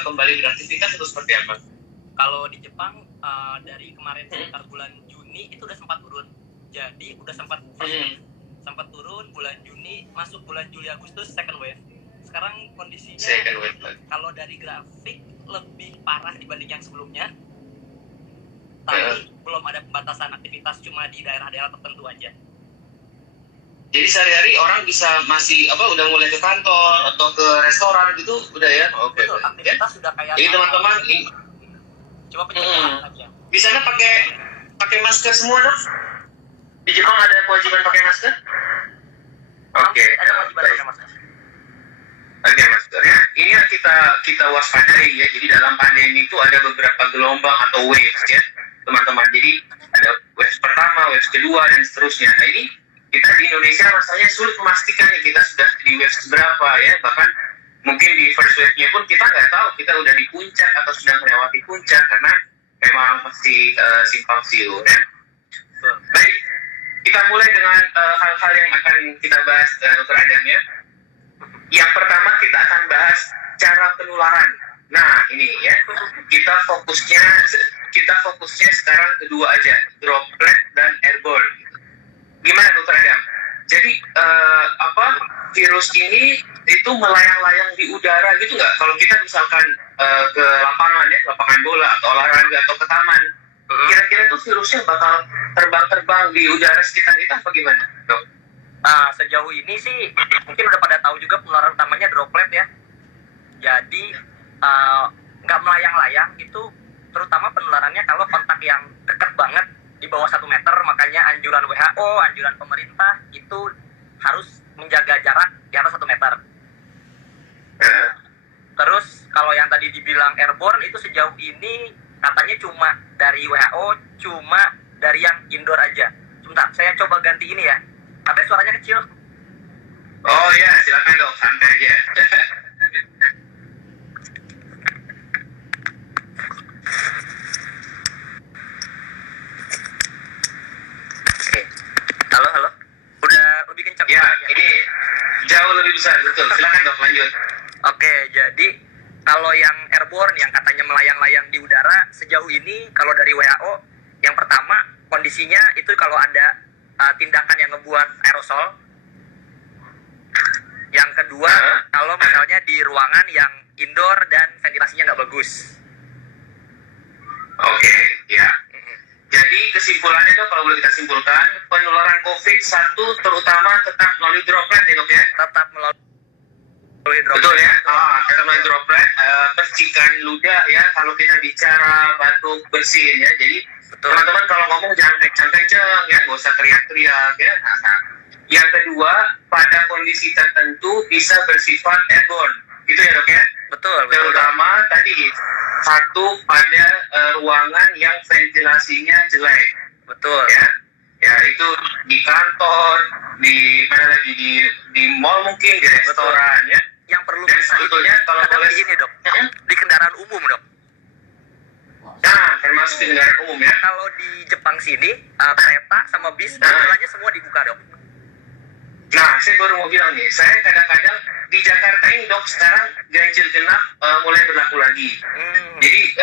kembali beraktivitas atau seperti apa? Kalau di Jepang dari kemarin sekitar bulan Juni itu udah sempat turun. Jadi udah sempat turun bulan Juni, masuk bulan Juli Agustus second wave. Sekarang kondisinya kalau dari grafik lebih parah dibanding yang sebelumnya. Tapi belum ada pembatasan aktivitas, cuma di daerah-daerah tertentu aja. Jadi sehari-hari orang bisa masih udah mulai ke kantor atau ke restoran gitu udah ya? Oke. Betul, aktivitas sudah kayak. Jadi teman-teman cuma pencegahan aja. Di sana pakai masker semua dong? Di Jepang ada kewajiban pakai masker? Oke. Ada kewajiban pakai masker. Oke, maskernya. Ini yang kita waspadai ya. Jadi dalam pandemi itu ada beberapa gelombang atau waves ya, teman-teman. Jadi ada waves pertama, waves kedua dan seterusnya. Nah ini kita di Indonesia masalahnya sulit memastikan ya kita sudah di waves berapa ya. Bahkan mungkin di first wave-nya pun kita nggak tahu kita udah di puncak atau sudah melewati puncak karena memang masih simpang siur ya. Baik, kita mulai dengan hal-hal yang akan kita bahas, Dr. Adam ya. Yang pertama kita akan bahas cara penularan. Nah ini ya, kita fokusnya sekarang kedua aja, droplet dan airborne. Gimana Dr. Adam? Jadi virus ini itu melayang-layang di udara gitu nggak? Kalau kita misalkan ke lapangan ya, lapangan bola atau olahraga atau ke taman, kira-kira tuh virusnya bakal terbang-terbang di udara sekitar kita apa gimana, Dok? Sejauh ini sih mungkin udah pada tahu juga penularan utamanya droplet ya. Jadi nggak melayang-layang itu, terutama penularannya kalau kontak yang dekat banget di bawah 1 meter. Makanya anjuran WHO, anjuran pemerintah itu harus menjaga jarak di atas 1 meter. Terus kalau yang tadi dibilang airborne itu sejauh ini katanya cuma dari WHO, cuma dari yang indoor aja. Sebentar, saya coba ganti ini ya. Katanya suaranya kecil. Oh ya, silakan Dok, santai aja. Halo. Udah lebih kencang. Ya, ini jauh lebih besar, betul. Silakan Dok, lanjut. Oke, jadi kalau yang airborne yang katanya melayang-layang di udara, sejauh ini kalau dari WHO, yang pertama kondisinya itu kalau ada tindakan yang ngebuat aerosol. Yang kedua, kalau misalnya di ruangan yang indoor dan ventilasinya nggak bagus. Oke, ya. Jadi kesimpulannya Dok, kalau boleh kita simpulkan, penularan COVID-1 terutama tetap melalui droplet ya Dok ya? Tetap melalui droplet. Betul ya? Tetap melalui droplet, percikan ludah ya, kalau kita bicara batuk bersin ya. Jadi teman-teman kalau ngomong jangan kencang-kencang ya, nggak usah teriak-teriak ya. Nah, yang kedua, pada kondisi tertentu bisa bersifat airborne, gitu ya Dok ya? Betul. Terutama tadi satu pada ruangan yang ventilasinya jelek. Betul. Ya itu di kantor, di mana lagi di mall mungkin, di restoran ya. Yang perlu dan sebetulnya kalau boleh ini Dok, di kendaraan umum Dok. Nah, termasuk di kendaraan umum ya. Kalau di Jepang sini kereta sama bis aja semua dibuka Dok. Nah, saya baru mau bilang nih, saya kadang-kadang di Jakarta ini Dok sekarang ganjil genap mulai berlaku lagi. Jadi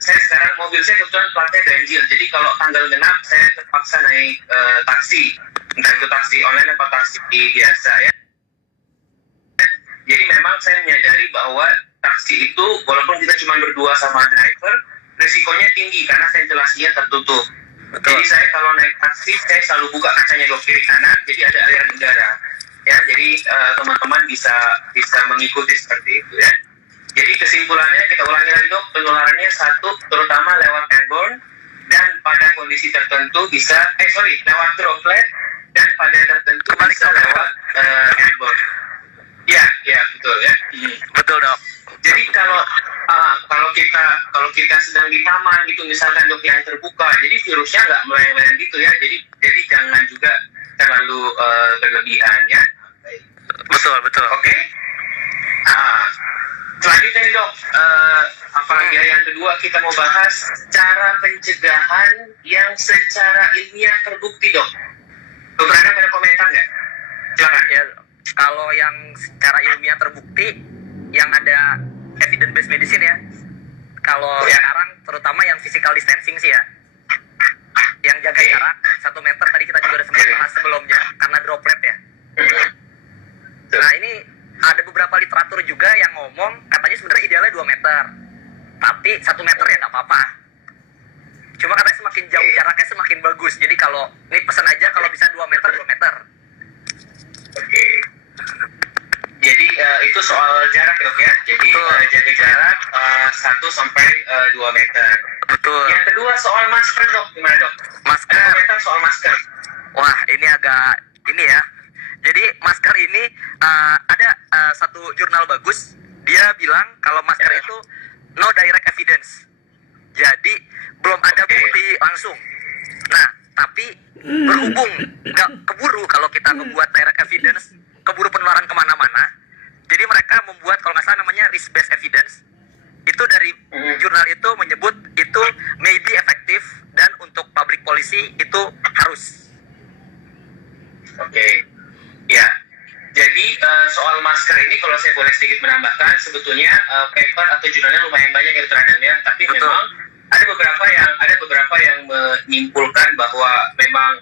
saya sekarang mobil saya kebetulan platnya ganjil. Jadi kalau tanggal genap saya terpaksa naik taksi, entah itu taksi online atau taksi biasa ya. Jadi memang saya menyadari bahwa taksi itu walaupun kita cuma berdua sama driver, risikonya tinggi karena ventilasinya tertutup. Betul. Jadi saya kalau naik taksi saya selalu buka kacanya dua kiri kanan, jadi ada aliran udara. Ya, jadi teman-teman bisa mengikuti seperti itu ya. Jadi kesimpulannya kita ulangi lagi Dok, penularannya satu terutama lewat airborne dan pada kondisi tertentu bisa lewat droplet dan pada tertentu bisa lewat airborne. Ya betul ya. Betul Dok. Jadi kalau kita sedang di taman gitu misalkan Dok yang terbuka, jadi virusnya nggak melayang-layang gitu ya. Jadi jangan juga terlalu berlebihan ya. Betul. Oke. Selanjutnya nih Dok, apalagi yang kedua kita mau bahas cara pencegahan yang secara ilmiah terbukti Dok. Dokter ada komentar nggak? Silakan. Ya, kalau yang secara ilmiah terbukti, yang ada evidence practice medicine ya. Kalau sekarang terutama yang physical distancing sih ya. Yang jaga jarak 1 meter tadi kita juga udah sempat bahas sebelumnya karena droplet ya. Nah ini ada beberapa literatur juga yang ngomong katanya sebenarnya idealnya 2 meter. Tapi 1 meter ya nggak apa-apa. Cuma katanya semakin jauh jaraknya semakin bagus. Jadi kalau ini pesan aja kalau bisa 2 meter 2 meter. Oke. Jadi itu soal jarak dok ya. Jadi jaga jarak 1 sampai 2 meter. Betul. Yang kedua soal masker dok, gimana dok? Masker. Ada komentar soal masker. Wah ini agak ini ya. Jadi masker ini ada satu jurnal bagus. Dia bilang kalau masker itu no direct evidence. Jadi belum ada bukti langsung. Nah tapi berhubung nggak keburu kalau kita membuat direct evidence, keburu penularan kemana-mana. Jadi mereka membuat kalau nggak salah namanya risk based evidence. Itu dari jurnal itu menyebut itu may be efektif dan untuk public policy itu harus. Oke. Ya. Jadi soal masker ini kalau saya boleh sedikit menambahkan, sebetulnya paper atau jurnalnya lumayan banyak ya terhadapnya, tapi Betul. memang ada beberapa yang menyimpulkan bahwa memang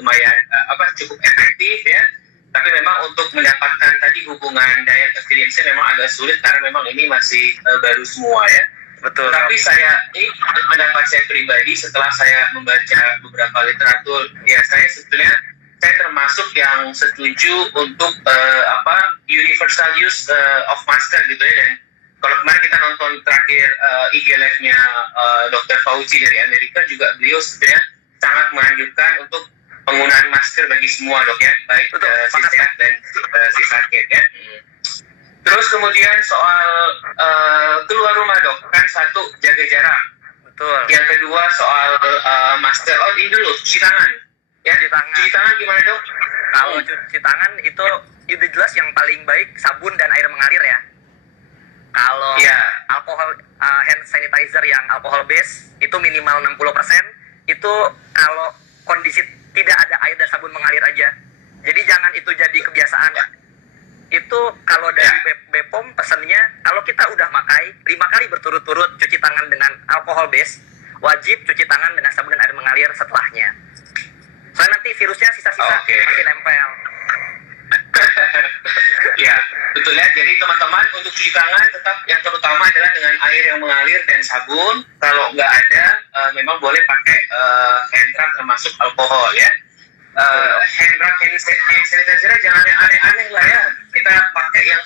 lumayan cukup efektif ya. Tapi memang untuk mendapatkan tadi hubungan diet evidence memang agak sulit karena memang ini masih baru semua ya. Betul. Tapi ini pendapat saya pribadi setelah saya membaca beberapa literatur, ya saya sebetulnya saya termasuk yang setuju untuk universal use of masker gitu ya. Dan kalau kemarin kita nonton terakhir IG live-nya Dr. Fauci dari Amerika juga beliau sebenarnya sangat menganjurkan untuk penggunaan masker bagi semua dok ya, baik si sehat dan si sakit ya. Terus kemudian soal keluar rumah dok, kan satu jaga jarak. Betul. Yang kedua soal masker. Oh ini dulu cuci tangan. Ya, cuci tangan gimana dok? Kalau cuci tangan itu udah jelas yang paling baik sabun dan air mengalir ya. Kalau alkohol hand sanitizer yang alkohol base itu minimal 60%. Itu kalau kondisi tidak ada air dan sabun mengalir aja. Jadi jangan itu jadi kebiasaan. Itu kalau dari BPOM pesannya kalau kita udah makai 5 kali berturut-turut cuci tangan dengan alkohol base, wajib cuci tangan dengan sabun dan air mengalir setelahnya. Soalnya nanti virusnya sisa-sisa masih nempel. Ya, betul ya. Jadi teman-teman untuk cuci tangan tetap yang terutama adalah dengan air yang mengalir dan sabun. Kalau nggak ada, memang boleh pakai hand rub termasuk alkohol ya. Hand rub, hand sanitizer jangan yang aneh-aneh lah ya. Kita pakai yang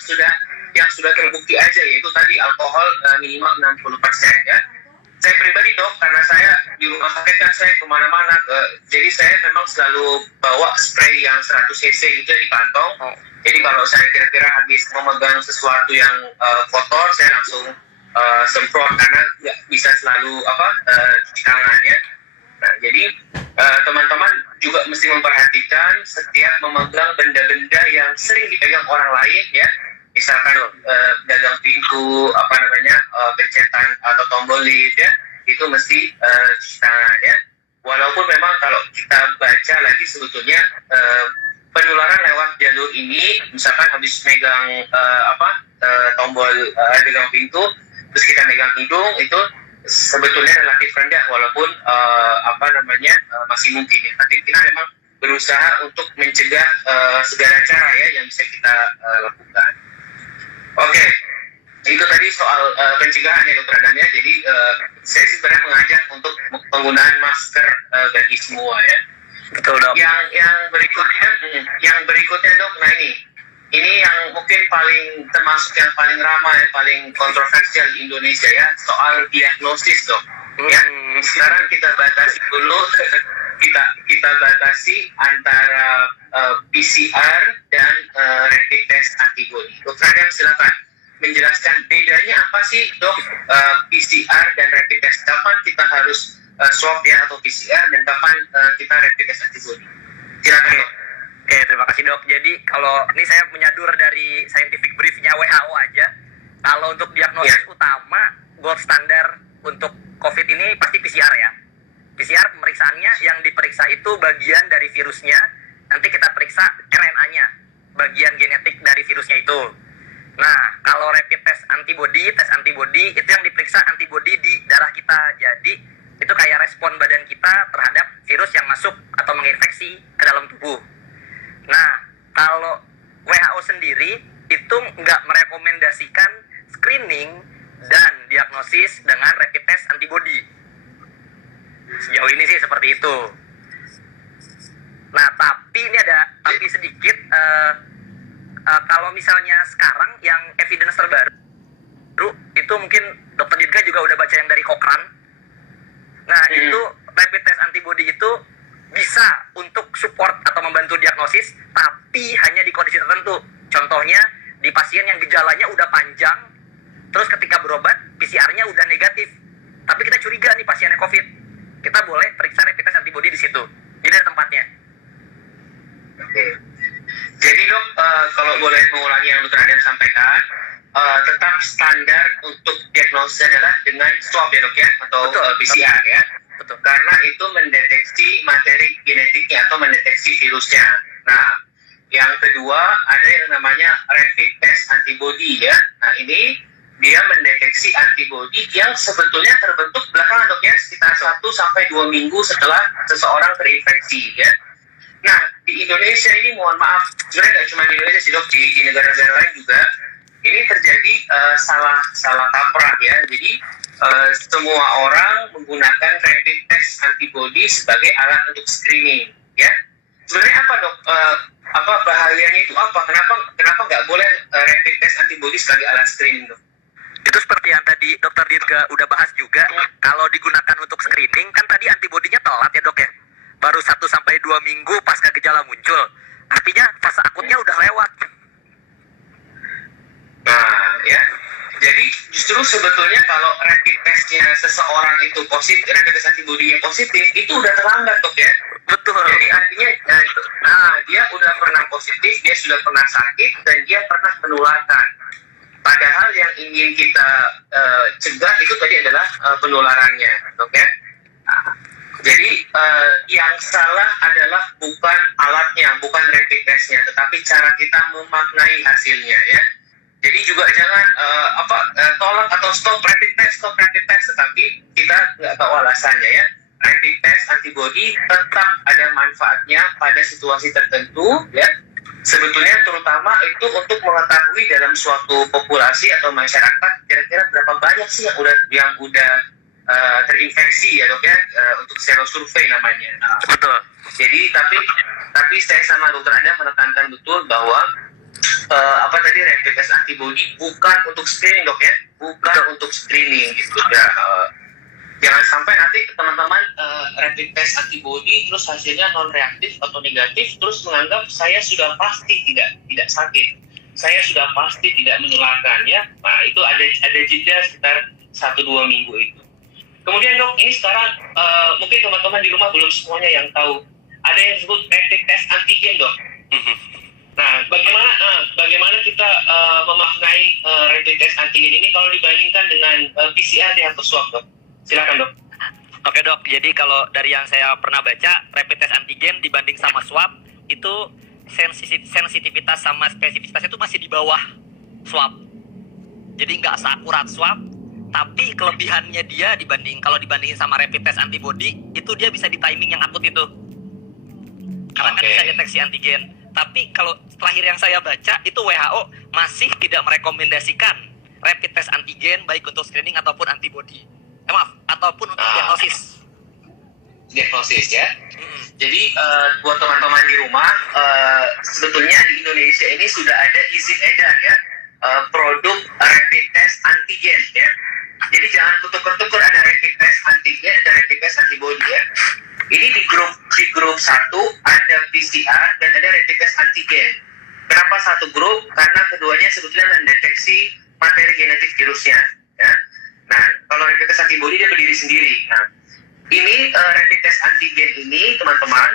sudah terbukti aja, yaitu tadi alkohol minimal 60% ya. Saya pribadi dok, karena saya di rumah sakit kan saya kemana-mana, jadi saya memang selalu bawa spray yang 100 cc gitu di kantong. Jadi kalau saya kira-kira habis memegang sesuatu yang kotor, saya langsung semprot karena nggak bisa selalu cuci tangan ya. Nah, jadi teman-teman juga mesti memperhatikan setiap memegang benda-benda yang sering dipegang orang lain ya. Misalkan gagang pintu, pencetan atau tombol lift ya, itu mesti cuci tangan ya. Walaupun memang kalau kita baca lagi sebetulnya penularan lewat jalur ini, misalkan habis megang tombol gagang pintu, terus kita megang hidung, itu sebetulnya relatif rendah walaupun masih mungkin ya. Tapi kita memang berusaha untuk mencegah segala cara ya yang bisa kita lakukan. Oke, itu tadi soal pencegahan ya dokter Adam ya. Jadi saya sih sebenarnya mengajak untuk penggunaan masker bagi semua ya. Betul dok. Yang berikutnya dok, nah ini yang mungkin termasuk yang paling ramai, paling kontroversial di Indonesia ya, soal diagnosis dok. Ya, sekarang kita batasi dulu, kita batasi antara PCR dan rapid test antibody. Dokter Adam silakan menjelaskan bedanya apa sih dok PCR dan rapid test. Kapan kita harus swab ya atau PCR dan kapan kita rapid test antibody? Silakan dok. Oke, terima kasih dok. Jadi kalau ini saya menyadur dari scientific briefnya WHO aja. Kalau untuk diagnosis utama gold standar untuk COVID ini pasti PCR ya. PCR pemeriksaannya yang diperiksa itu bagian dari virusnya. Nanti kita periksa RNA-nya, bagian genetik dari virusnya itu. Nah, kalau rapid test antibody itu yang diperiksa antibody di darah kita. Jadi, itu kayak respon badan kita terhadap virus yang masuk atau menginfeksi ke dalam tubuh. Nah, kalau WHO sendiri itu nggak merekomendasikan screening dan diagnosis dengan rapid test antibody. Sejauh ini sih seperti itu. Nah, tapi ini ada tapi sedikit. Kalau misalnya sekarang yang evidence terbaru itu mungkin Dr. Dirga juga udah baca yang dari Cochrane. Nah, itu rapid test antibody itu bisa untuk support atau membantu diagnosis, tapi hanya di kondisi tertentu. Contohnya di pasien yang gejalanya udah panjang, terus ketika berobat PCR-nya udah negatif, tapi kita curiga nih pasiennya COVID, kita boleh periksa rapid test antibody di situ. Jadi ada tempatnya. Oke. Jadi dok, kalau boleh mengulangi yang Dr. Adam sampaikan, tetap standar untuk diagnosis adalah dengan swab ya dok ya, atau PCR ya. Betul. Karena itu mendeteksi materi genetiknya atau mendeteksi virusnya. Nah, yang kedua ada yang namanya rapid test antibody ya. Nah, ini dia mendeteksi antibody yang sebetulnya terbentuk belakangan dok ya, sekitar 1-2 minggu setelah seseorang terinfeksi ya. Nah, di Indonesia ini mohon maaf, sebenarnya nggak cuma di Indonesia sih dok, di negara-negara lain juga ini terjadi salah kaprah ya. Jadi semua orang menggunakan rapid test antibody sebagai alat untuk screening ya. Sebenarnya apa dok? Apa bahayanya itu apa? Kenapa nggak boleh rapid test antibody sebagai alat screening dok? Itu seperti yang tadi Dr. Dirga udah bahas juga. Kalau digunakan untuk screening kan tadi antibodinya telat ya dok ya. Baru 1-2 minggu pasca gejala muncul. Artinya fase akutnya udah lewat. Nah, ya. Jadi justru sebetulnya kalau rapid testnya seseorang itu positif, rapid test antibody-nya positif, itu udah terlambat dok ya. Betul. Jadi artinya, dia udah pernah positif, dia sudah pernah sakit, dan dia pernah menularkan. Padahal yang ingin kita cegah itu tadi adalah penularannya, dok ya. Jadi yang salah adalah bukan alatnya, bukan rapid testnya, tetapi cara kita memaknai hasilnya ya. Jadi juga jangan tolak atau stop rapid test, tetapi kita nggak tahu alasannya ya. Rapid test antibody tetap ada manfaatnya pada situasi tertentu ya. Sebetulnya terutama itu untuk mengetahui dalam suatu populasi atau masyarakat kira-kira berapa banyak sih yang udah terinfeksi ya dok ya, untuk serosurvei namanya. Betul. Jadi tapi saya sama dokter Anda menekankan betul bahwa rapid test antibody bukan untuk screening dok ya, bukan untuk screening gitu ya. Jangan sampai nanti teman-teman rapid test antibody terus hasilnya non reaktif atau negatif, terus menganggap saya sudah pasti tidak sakit, saya sudah pasti tidak menularkan ya. Nah itu ada jeda sekitar 1-2 minggu itu. Kemudian dok, ini sekarang mungkin teman-teman di rumah belum semuanya yang tahu. Ada yang disebut rapid test antigen dok. Nah, bagaimana kita memaknai rapid test antigen ini kalau dibandingkan dengan PCR atau swab dok? Silakan dok. Oke dok, jadi kalau dari yang saya pernah baca, rapid test antigen dibanding sama swab itu sensitivitas sama spesifisitasnya itu masih di bawah swab. Jadi nggak seakurat swab. Tapi kelebihannya dia kalau dibandingin sama rapid test antibody, itu dia bisa di timing yang akut itu. Karena kan bisa deteksi antigen. Tapi kalau terakhir yang saya baca, itu WHO masih tidak merekomendasikan rapid test antigen baik untuk screening ataupun antibody. Ataupun untuk diagnosis. Diagnosis ya. Jadi buat teman-teman di rumah, sebetulnya di Indonesia ini sudah ada izin edar ya, produk rapid test antigen ya. Jadi jangan tuker-tuker, ada rapid test antigen, ada rapid test antibody ya. Ini di grup 1 ada PCR dan ada rapid test antigen. Kenapa satu grup? Karena keduanya sebetulnya mendeteksi materi genetik virusnya ya. Nah, kalau rapid test antibody dia berdiri sendiri. Nah, ini rapid test antigen ini teman-teman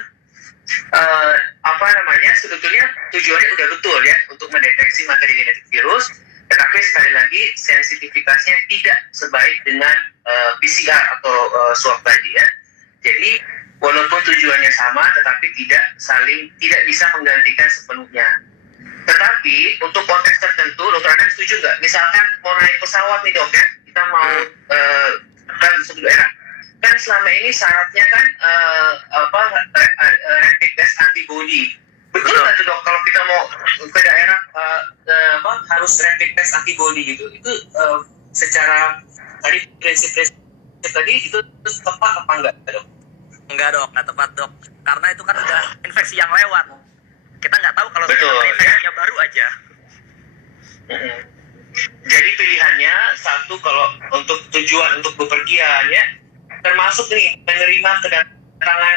sebetulnya tujuannya udah betul ya untuk mendeteksi materi genetik virus. Tetapi sekali lagi sensitivitasnya tidak sebaik dengan PCR atau swab tadi ya. Jadi walaupun tujuannya sama, tetapi tidak bisa menggantikan sepenuhnya. Tetapi untuk konteks tertentu, dokter Adam setuju nggak? Misalkan mau naik pesawat nih dok ya, kita mau terbang ke suatu daerah. Kan selama ini syaratnya kan rapid test antibody. Betul nggak tuh dok? Kalau kita mau ke daerah harus rapid test antibody gitu. Itu secara tadi prinsip-prinsip tadi itu tepat apa enggak dok? Enggak dok, nggak tepat dok. Karena itu kan udah infeksi yang lewat. Kita nggak tahu kalau infeksinya baru aja. Jadi pilihannya satu kalau untuk tujuan untuk bepergian ya, termasuk nih menerima kedatangan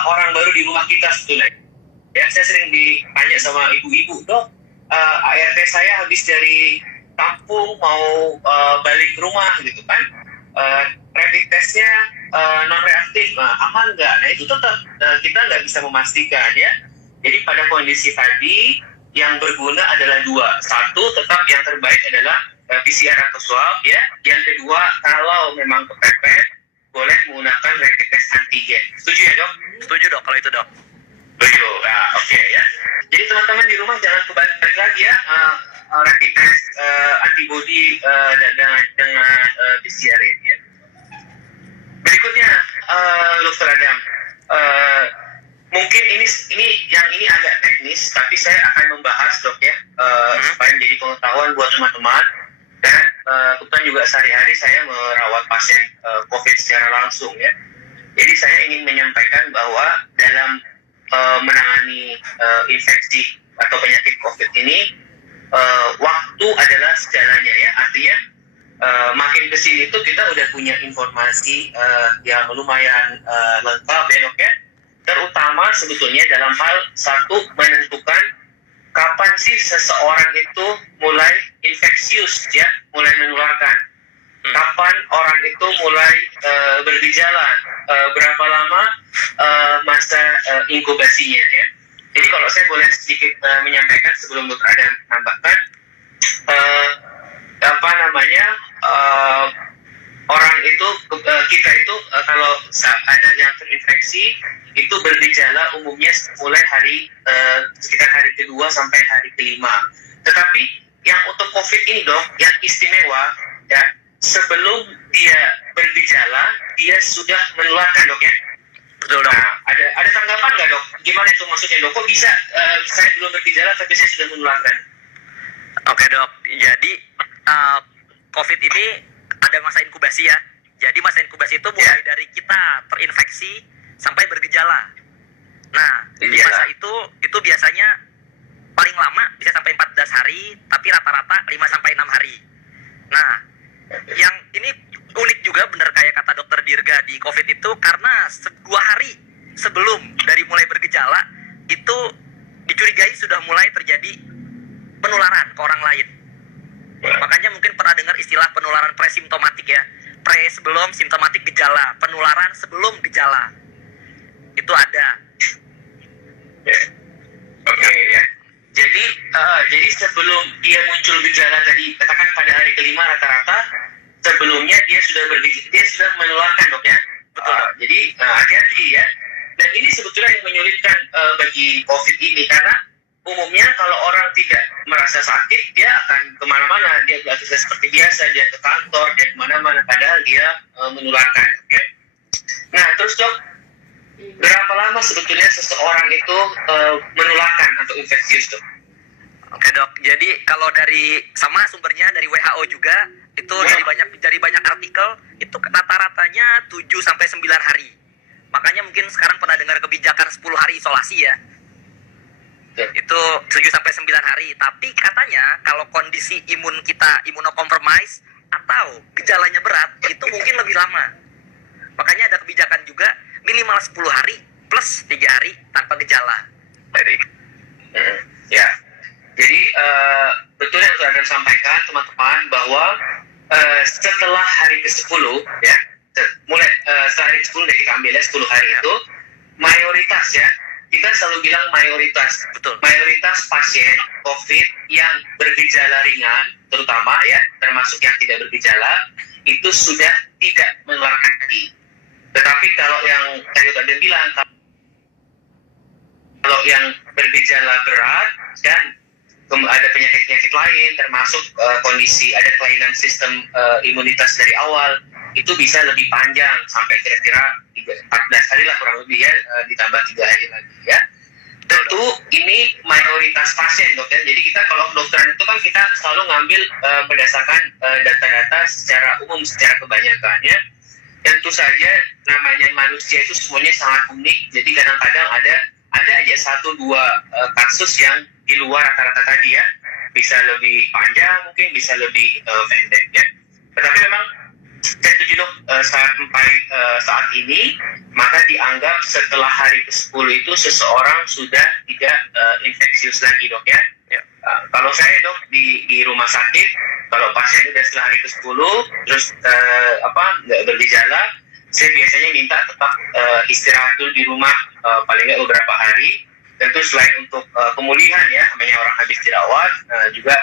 orang baru di rumah kita sebetulnya. Ya saya sering ditanya sama ibu-ibu, dok, ART saya habis dari kampung mau balik ke rumah gitu kan, rapid testnya non reaktif, aman nggak? Nah itu tetap kita nggak bisa memastikan ya. Jadi pada kondisi tadi yang berguna adalah dua. Satu, tetap yang terbaik adalah PCR atau swab ya. Yang kedua, kalau memang kepepet, boleh menggunakan rapid test antigen. Setuju ya dok? Setuju dok kalau itu dok. Setuju. Nah, oke ya. Jadi teman-teman di rumah jangan kebalik lagi ya, rapid test antibody dengan PCR ya. Berikutnya, dokter Adam. Mungkin ini agak teknis, tapi saya akan membahas dok ya, supaya menjadi pengetahuan buat teman-teman. Dan kebetulan juga sehari-hari saya merawat pasien COVID secara langsung ya. Jadi saya ingin menyampaikan bahwa dalam menangani infeksi atau penyakit COVID ini, waktu adalah segalanya ya. Artinya makin kesini tuh kita udah punya informasi yang lumayan lengkap ya dok ya. Terutama sebetulnya dalam hal satu, menentukan kapan sih seseorang itu mulai infeksius ya, mulai menularkan. Kapan orang itu mulai bergejala, berapa lama masa inkubasinya ya. Jadi kalau saya boleh sedikit menyampaikan sebelum dokter ada menambahkan, orang itu, kita itu kalau ada yang terinfeksi itu bergejala umumnya mulai sekitar hari kedua sampai hari kelima. Tetapi yang untuk COVID ini dok, yang istimewa ya, sebelum dia bergejala dia sudah menularkan dok ya. Betul dok. Nah, ada tanggapan nggak dok? Gimana itu maksudnya dok? Kok bisa saya belum bergejala tapi saya sudah menularkan? Oke dok, jadi COVID ini ada masa inkubasi ya. Jadi masa inkubasi itu mulai dari kita terinfeksi sampai bergejala. Nah, di masa itu biasanya paling lama bisa sampai 14 hari, tapi rata-rata 5 sampai 6 hari. Nah, yang ini unik juga benar kayak kata dokter Dirga di COVID itu, karena 2 hari sebelum dari mulai bergejala itu dicurigai sudah mulai terjadi penularan ke orang lain. Makanya mungkin pernah dengar istilah penularan presimptomatik ya. Sebelum simptomatik gejala, penularan sebelum gejala. Itu ada. Oke ya. Jadi sebelum dia muncul gejala tadi, katakan pada hari kelima rata-rata, sebelumnya dia sudah menularkan dok ya. Betul. Jadi hati-hati ya. Dan ini sebetulnya yang menyulitkan bagi COVID ini, karena umumnya kalau orang tidak merasa sakit, dia akan kemana-mana, dia beraktivitas seperti biasa, dia ke kantor, dia kemana-mana, padahal dia menularkan. Okay? Nah, terus dok, berapa lama sebetulnya seseorang itu menularkan atau infeksius dok? Oke dok, jadi kalau dari sama sumbernya dari WHO juga, itu dari banyak artikel, itu rata-ratanya 7 sampai 9 hari. Makanya mungkin sekarang pernah dengar kebijakan 10 hari isolasi ya. Itu 7 sampai 9 hari. Tapi katanya kalau kondisi imun kita imunokompromis atau gejalanya berat, itu mungkin lebih lama. Makanya ada kebijakan juga minimal 10 hari plus 3 hari tanpa gejala. Jadi betul yang sudah Anda sampaikan teman-teman, bahwa setelah hari ke-10 ya, mulai setelah hari ke-10 dari kita ambil ya 10 hari itu, mayoritas ya, kita selalu bilang mayoritas. Betul. Mayoritas pasien COVID yang bergejala ringan, terutama ya, termasuk yang tidak bergejala, itu sudah tidak menularkan lagi. Tetapi kalau yang tadi bilang, kalau yang bergejala berat, dan ada penyakit-penyakit lain termasuk kondisi ada kelainan sistem imunitas dari awal itu bisa lebih panjang sampai kira-kira 14 hari lah kurang lebih ya, ditambah 3 hari lagi ya. Tentu ini mayoritas pasien dok ya. Jadi kita kalau kedokteran itu kan kita selalu ngambil berdasarkan data-data secara umum, secara kebanyakan ya. Tentu saja namanya manusia itu semuanya sangat unik. Jadi kadang-kadang ada aja 1-2 kasus yang di luar rata-rata tadi ya, bisa lebih panjang mungkin, bisa lebih pendek ya. Tetapi memang saya setuju dok, sampai saat ini maka dianggap setelah hari ke-10 itu seseorang sudah tidak infeksius lagi dok ya. Kalau saya dok di rumah sakit, kalau pasien sudah setelah hari ke-10 terus nggak bergejala, saya biasanya minta tetap istirahat dulu di rumah paling nggak beberapa hari. Tentu selain untuk pemulihan ya, namanya orang habis dirawat, juga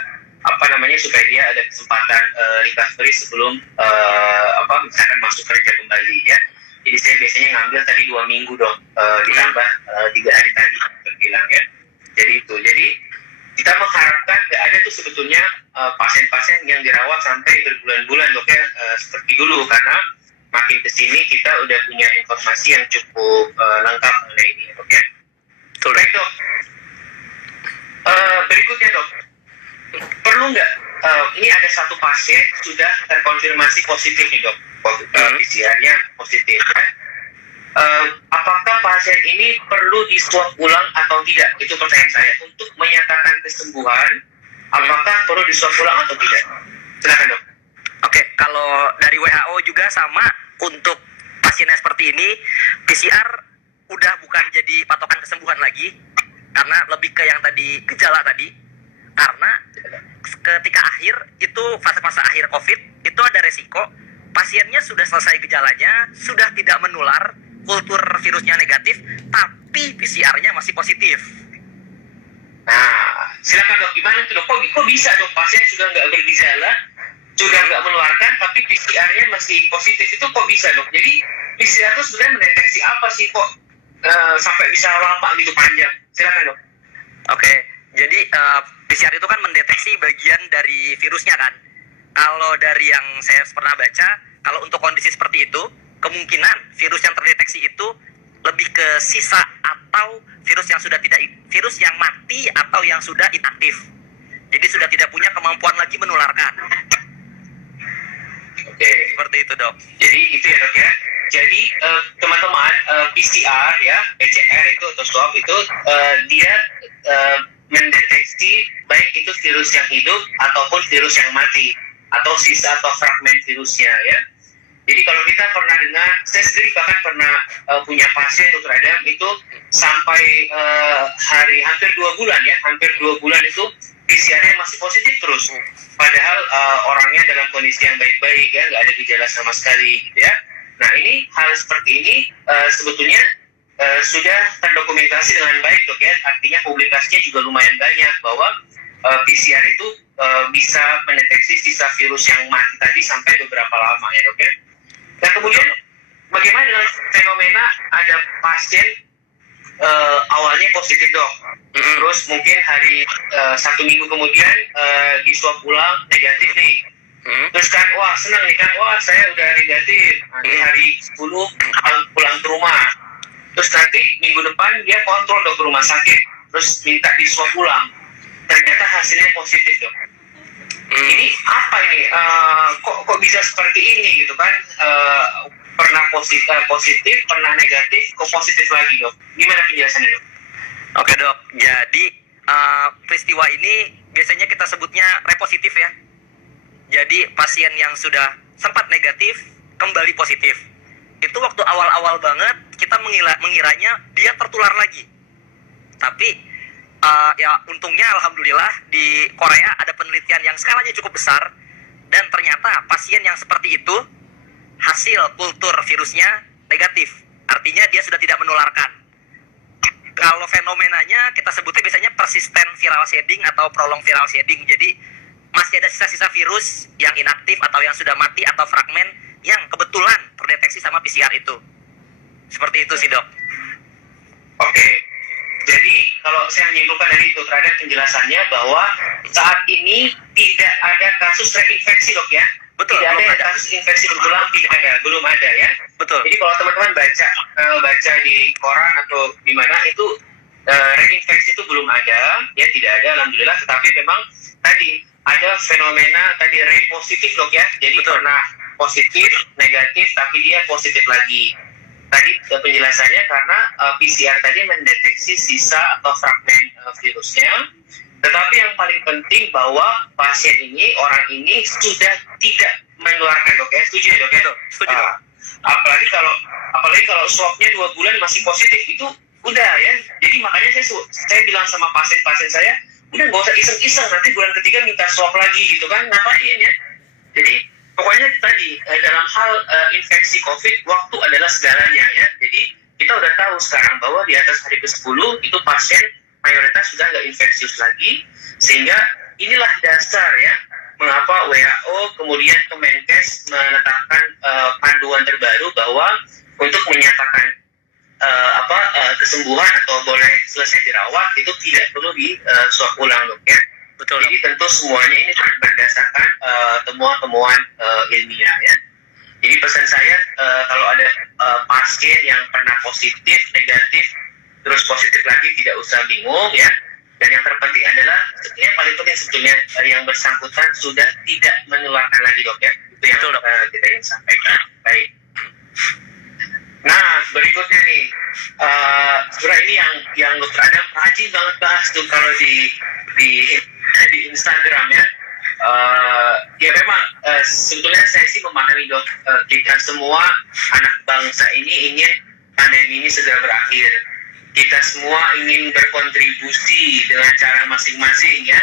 supaya dia ada kesempatan recovery sebelum misalkan masuk kerja kembali ya. Jadi saya biasanya ngambil tadi 2 minggu dong, ditambah 3 hari tadi terbilang ya. Jadi itu, jadi kita mengharapkan nggak ada tuh sebetulnya pasien-pasien yang dirawat sampai berbulan-bulan dok ya, seperti dulu, karena makin kesini kita udah punya informasi yang cukup lengkap mengenai ini dok ya. Baik dok, berikutnya dok, perlu nggak ini ada satu pasien sudah terkonfirmasi positif nih dok, PCR-nya positif ya. Apakah pasien ini perlu di swab ulang atau tidak? Itu pertanyaan saya. Untuk menyatakan kesembuhan, apakah perlu di swab ulang atau tidak? Silakan dok. Oke, kalau dari WHO juga sama, untuk pasien seperti ini PCR udah bukan jadi patokan kesembuhan lagi, karena lebih ke yang tadi gejala tadi. Karena ketika akhir itu fase-fase akhir COVID itu ada resiko pasiennya sudah selesai gejalanya, sudah tidak menular, kultur virusnya negatif, tapi PCR-nya masih positif. Nah, silakan dok, gimana tuh dok? Kok bisa dok pasien sudah nggak bergejala, sudah nggak menularkan, tapi PCR-nya masih positif, itu kok bisa dok? Jadi PCR itu sebenarnya mendeteksi apa sih kok sampai bisa lama gitu panjang? Silakan dok. Oke, jadi PCR itu kan mendeteksi bagian dari virusnya kan. Kalau dari yang saya pernah baca, kalau untuk kondisi seperti itu, kemungkinan virus yang terdeteksi itu lebih ke sisa atau virus yang mati atau yang sudah inaktif. Jadi sudah tidak punya kemampuan lagi menularkan. Oke. Seperti itu dok. Jadi itu ya dok ya. Jadi teman-teman, PCR ya, PCR itu atau swab itu dia mendeteksi baik itu virus yang hidup ataupun virus yang mati atau sisa atau fragmen virusnya ya. Jadi kalau kita pernah dengar, saya sendiri bahkan pernah punya pasien dokter Adam itu sampai hampir 2 bulan ya, hampir 2 bulan itu PCR-nya masih positif terus. Padahal orangnya dalam kondisi yang baik-baik ya, nggak ada gejala sama sekali gitu ya. Nah ini hal seperti ini sebetulnya sudah terdokumentasi dengan baik dok ya, artinya publikasinya juga lumayan banyak bahwa PCR itu bisa mendeteksi sisa virus yang mati tadi sampai beberapa lama ya dok ya. Nah kemudian bagaimana dengan fenomena ada pasien awalnya positif dok, terus mungkin hari 1 minggu kemudian di swab ulang negatif nih, terus kan wah senang nih kan, wah saya udah negatif, nanti hari 10 pulang ke rumah, terus nanti minggu depan dia kontrol dok ke rumah sakit, terus minta di swab ulang, ternyata hasilnya positif dok. Ini apa ini? Kok bisa seperti ini gitu kan? Pernah positif, pernah negatif, kok positif lagi dok? Gimana penjelasannya dok? Oke dok, jadi peristiwa ini biasanya kita sebutnya repositif ya. Jadi pasien yang sudah sempat negatif kembali positif. Itu waktu awal-awal banget kita mengiranya dia tertular lagi. Tapi ya untungnya alhamdulillah di Korea ada penelitian yang skalanya cukup besar, dan ternyata pasien yang seperti itu hasil kultur virusnya negatif, artinya dia sudah tidak menularkan. Kalau fenomenanya kita sebutnya biasanya persistent viral shedding atau prolonged viral shedding. Jadi masih ada sisa-sisa virus yang inaktif atau yang sudah mati atau fragmen yang kebetulan terdeteksi sama PCR itu. Seperti itu sih dok. Oke. Jadi kalau saya menyimpulkan dari itu terhadap penjelasannya bahwa saat ini tidak ada kasus reinfeksi dok ya. Betul. Tidak ada kasus infeksi berulang, belum ada ya. Betul. Jadi kalau teman-teman baca di koran atau di mana itu reinfeksi itu belum ada, ya tidak ada, alhamdulillah. Tetapi memang tadi ada fenomena tadi repositif dok ya. Jadi pernah positif, negatif, tapi dia positif lagi. Tadi penjelasannya karena PCR tadi mendeteksi sisa atau fragmen virusnya. Tetapi yang paling penting bahwa pasien ini, orang ini sudah tidak menularkan dok ya. Setuju ya dok ya? Setuju. Apalagi kalau swabnya 2 bulan masih positif, itu udah ya. Jadi makanya saya bilang sama pasien-pasien saya, udah nggak usah iseng-iseng, nanti bulan ketiga minta swab lagi gitu kan, ngapain ya. Jadi pokoknya tadi dalam hal infeksi COVID, waktu adalah segalanya ya. Jadi kita udah tahu sekarang bahwa di atas hari ke-10 itu pasien mayoritas sudah nggak infeksius lagi, sehingga inilah dasar ya mengapa WHO kemudian Kemenkes menetapkan panduan terbaru bahwa untuk menyatakan kesembuhan atau boleh selesai dirawat itu tidak perlu di swab ulang dok ya. Betul. Jadi tentu semuanya ini berdasarkan temuan-temuan ilmiah ya. Jadi pesan saya kalau ada pasien yang pernah positif, negatif, terus positif lagi, tidak usah bingung ya. Dan yang terpenting adalah yang paling penting sebetulnya yang bersangkutan sudah tidak menularkan lagi dok ya. Itu yang kita ingin sampaikan. Baik. Nah berikutnya nih, sebenarnya ini yang Dr. Adam rajin banget bahas tuh kalau di Instagram ya. Ya memang sebetulnya saya sih memahami dok, kita semua anak bangsa ini ingin pandemi ini segera berakhir. Kita semua ingin berkontribusi dengan cara masing-masing ya.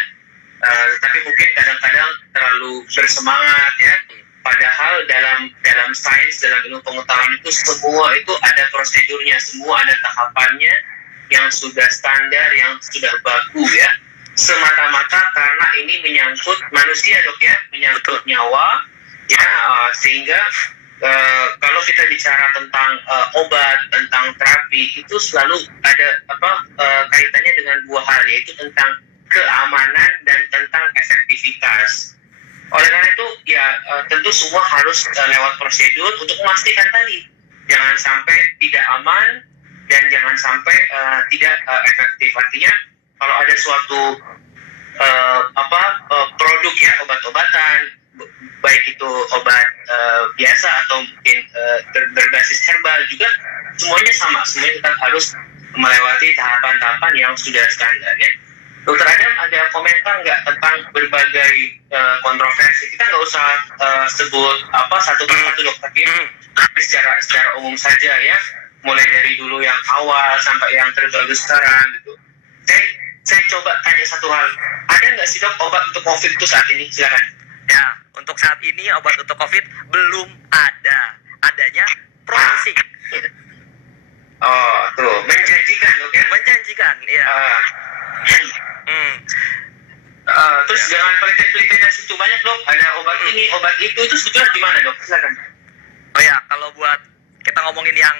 Tapi mungkin kadang-kadang terlalu bersemangat ya. Padahal dalam sains, dalam ilmu pengetahuan itu semua itu ada prosedurnya, semua ada tahapannya yang sudah standar, yang sudah baku ya. Semata-mata karena ini menyangkut manusia dok ya, menyangkut nyawa ya, sehingga kalau kita bicara tentang obat, tentang terapi, itu selalu ada kaitannya dengan dua hal, yaitu tentang keamanan dan tentang efektivitas. Oleh karena itu ya tentu semua harus lewat prosedur untuk memastikan tadi jangan sampai tidak aman dan jangan sampai tidak efektif. Artinya kalau ada suatu produk ya, obat-obatan, baik itu obat biasa atau mungkin berbasis herbal juga, semuanya sama, semuanya tetap harus melewati tahapan-tahapan yang sudah standar ya. Dokter Adam ada komentar nggak tentang berbagai kontroversi? Kita nggak usah sebut satu persatu dok, tapi secara umum saja ya, mulai dari dulu yang awal sampai yang terbaru sekarang gitu. Saya coba tanya satu hal, ada nggak sih dok obat untuk COVID itu saat ini? Silakan. Ya, untuk saat ini obat untuk COVID belum ada. Adanya promising. Oh, tuh menjanjikan dok ya? Menjanjikan, ya. Terus jangan penelitian situ banyak dok, ada obat ini, obat itu sebetulnya gimana dok? Silakan. Oh ya, kalau buat kita ngomongin yang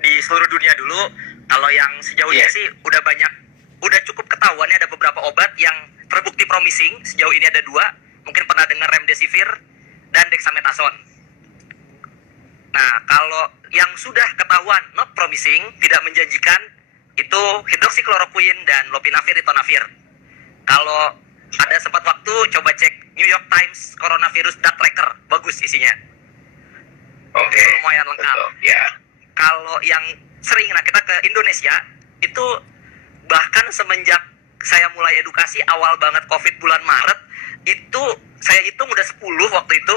di seluruh dunia dulu, kalau yang sejauh ini sih udah cukup ketahuannya ada beberapa obat yang terbukti promising. Sejauh ini ada 2, mungkin pernah dengar remdesivir dan dexamethasone. Nah, kalau yang sudah ketahuan not promising, tidak menjanjikan, itu hidroksikloroquine dan lopinavir ritonavir. Kalau ada sempat waktu, coba cek New York Times Coronavirus Data Tracker, bagus isinya. Oke. Lumayan lengkap. Ya. Kalau yang sering, kita ke Indonesia, itu bahkan semenjak saya mulai edukasi awal banget COVID bulan Maret, itu saya hitung udah 10 waktu itu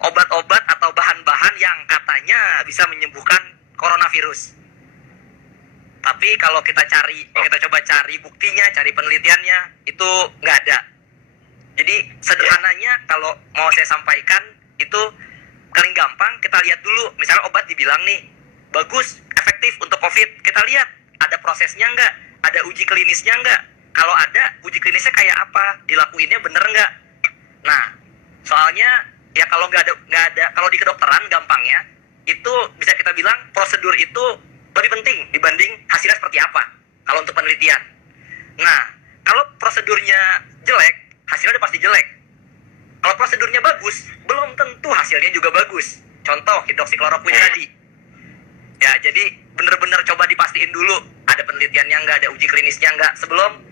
obat-obat atau bahan-bahan yang katanya bisa menyembuhkan coronavirus. Tapi kalau kita coba cari buktinya, cari penelitiannya, itu nggak ada. Jadi sederhananya kalau mau saya sampaikan, itu paling gampang kita lihat dulu. Misalnya obat dibilang nih, bagus, efektif untuk COVID. Kita lihat, ada prosesnya nggak? Ada uji klinisnya nggak? Kalau ada, uji klinisnya kayak apa? Dilakuinnya bener nggak? Nah, soalnya ya kalau nggak ada, kalau di kedokteran gampang ya, itu bisa kita bilang prosedur itu lebih penting dibanding hasilnya seperti apa. kalau untuk penelitian. Nah, kalau prosedurnya jelek, hasilnya udah pasti jelek. Kalau prosedurnya bagus, belum tentu hasilnya juga bagus. Contoh, hidroksikloroquine tadi. Ya, jadi bener-bener coba dipastiin dulu ada penelitiannya nggak, ada uji klinisnya nggak, sebelum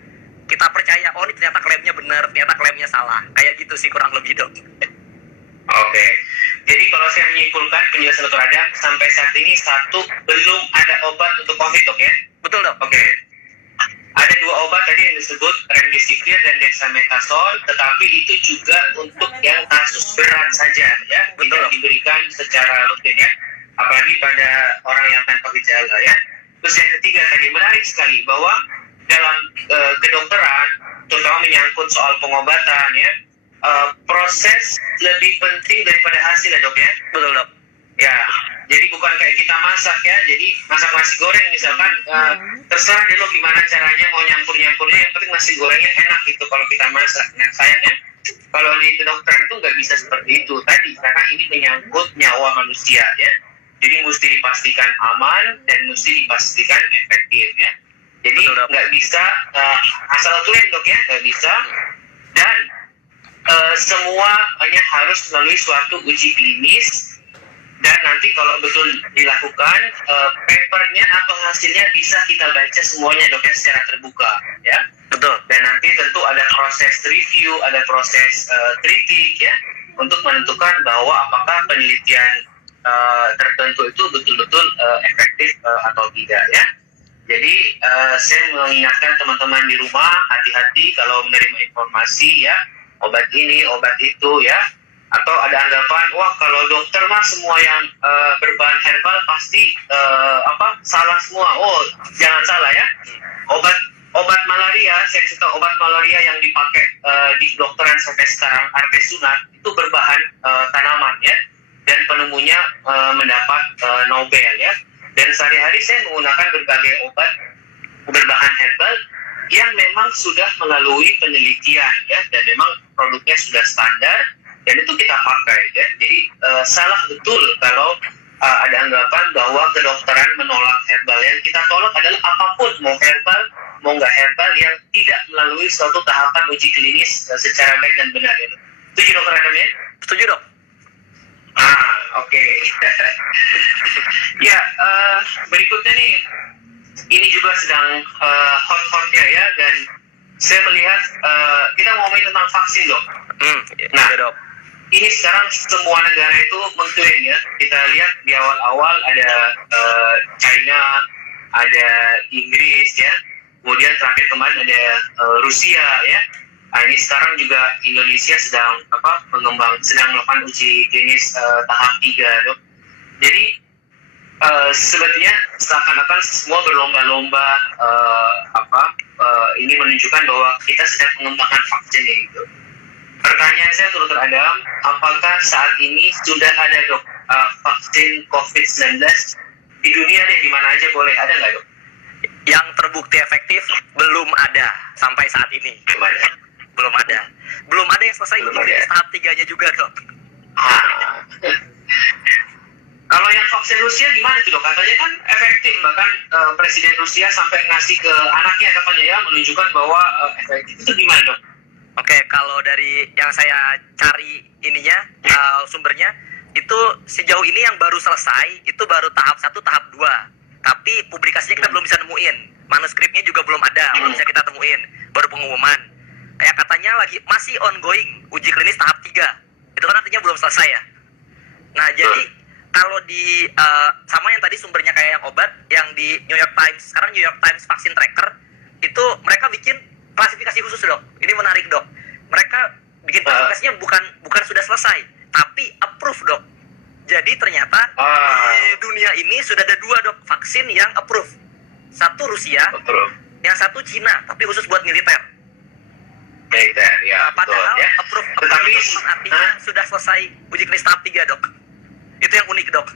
kita percaya, oh ini ternyata klaimnya benar, ternyata klaimnya salah. Kayak gitu sih kurang lebih, Dok. Oke. Jadi kalau saya menyimpulkan penjelasan Dr. Adam, sampai saat ini belum ada obat untuk COVID, Dok ya? Betul, Dok. Oke. Ada 2 obat tadi yang disebut remdesivir dan dexamethasone, tetapi itu juga untuk yang kasus berat saja ya, tidak diberikan secara rutin ya, apalagi pada orang yang tanpa gejala ya. Terus yang ketiga tadi menarik sekali bahwa dalam kedokteran, terutama menyangkut soal pengobatan ya, proses lebih penting daripada hasil ya, Dok ya. Betul, Dok. Ya, jadi bukan kayak kita masak ya, jadi masak nasi goreng misalkan, terserah deh lo gimana caranya mau nyampur-nyampurnya, yang penting nasi gorengnya enak gitu kalau kita masak. Nah sayangnya kalau di kedokteran itu nggak bisa seperti itu tadi, karena ini menyangkut nyawa manusia ya, jadi mesti dipastikan aman dan mesti dipastikan efektif ya. Jadi nggak bisa asal tulen, Dok ya, nggak bisa, dan semuanya harus melalui suatu uji klinis. Dan nanti kalau betul dilakukan, papernya atau hasilnya bisa kita baca semuanya, Dok ya, secara terbuka ya. Betul. Dan nanti tentu ada proses review, ada proses kritik ya, untuk menentukan bahwa apakah penelitian tertentu itu betul-betul efektif atau tidak ya. Jadi saya mengingatkan teman-teman di rumah, hati-hati kalau menerima informasi ya, obat ini, obat itu ya. Atau ada anggapan, wah kalau dokter mah semua yang berbahan herbal pasti salah semua. Oh, jangan salah ya. Obat malaria, saya kasih tahu, obat malaria yang dipakai di kedokteran sampai sekarang, artesunat, itu berbahan tanaman ya. Dan penemunya mendapat Nobel ya. Dan sehari-hari saya menggunakan berbagai obat berbahan herbal yang memang sudah melalui penelitian ya, dan memang produknya sudah standar. Dan itu kita pakai ya. Jadi salah betul kalau ada anggapan bahwa kedokteran menolak herbal. Yang kita tolak adalah apapun, mau herbal, mau nggak herbal, yang tidak melalui suatu tahapan uji klinis secara baik dan benar. Ya. Setuju, Dokter Adam ya? Setuju, Dok. Oke. Ya, berikutnya nih, ini juga sedang hot-hotnya ya, dan saya melihat kita ngomongin tentang vaksin, Dok. Nah, Dok, ini sekarang semua negara itu mengklaim ya. Kita lihat di awal-awal ada China, ada Inggris ya. Kemudian terakhir kemarin ada Rusia ya. Nah, ini sekarang juga Indonesia sedang melakukan uji klinis tahap 3, Dok. Jadi sebetulnya seakan-akan semua berlomba-lomba ini menunjukkan bahwa kita sedang mengembangkan vaksin itu. Pertanyaan saya untuk Dr. Adam, apakah saat ini sudah ada, Dok, vaksin COVID-19 di dunia deh, di mana aja boleh, ada nggak, Dok? Yang terbukti efektif belum ada sampai saat ini. Belum ada. Belum ada yang selesai uji klinis tahap 3-nya juga, Dok. Kalau yang vaksin Rusia gimana tuh, Dok? Katanya kan efektif, bahkan Presiden Rusia sampai ngasih ke anaknya katanya ya, menunjukkan bahwa efektif. Itu gimana, Dok? Oke, kalau dari yang saya cari ininya, sumbernya, itu sejauh ini yang baru selesai, itu baru tahap 1, tahap 2. Tapi publikasinya kita belum bisa nemuin. Manuskripnya juga belum ada, belum bisa kita temuin. Baru pengumuman. Kayak katanya masih ongoing, uji klinis tahap 3. Itu kan artinya belum selesai ya. Nah, jadi kalau di, sama yang tadi sumbernya kayak yang obat, yang di New York Times, sekarang New York Times Vaccine Tracker, itu mereka bikin klasifikasi khusus, Dok. Ini menarik, Dok. Mereka bikin klasifikasinya bukan sudah selesai, tapi approve, Dok. Jadi ternyata di dunia ini sudah ada 2, Dok, vaksin yang approve. Satu Rusia, yang satu Cina, tapi khusus buat militer. Militer, ya. Padahal ya. approve artinya sudah selesai uji klinis tahap 3, Dok. Itu yang unik, Dok.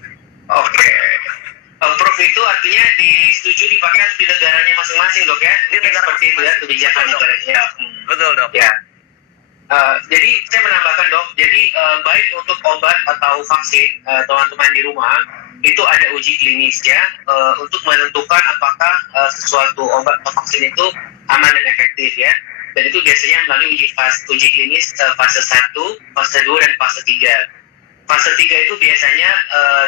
Oke. Approve itu artinya disetujui dipakai di negaranya masing-masing, Dok ya? Di negara seperti itu ya, kebijakan negaranya. Betul, Dok. Ya. Jadi saya menambahkan dok, jadi baik untuk obat atau vaksin teman-teman di rumah itu ada uji klinis ya untuk menentukan apakah sesuatu obat atau vaksin itu aman dan efektif ya. Dan itu biasanya melalui uji klinis fase 1, fase 2 dan fase 3. Fase 3 itu biasanya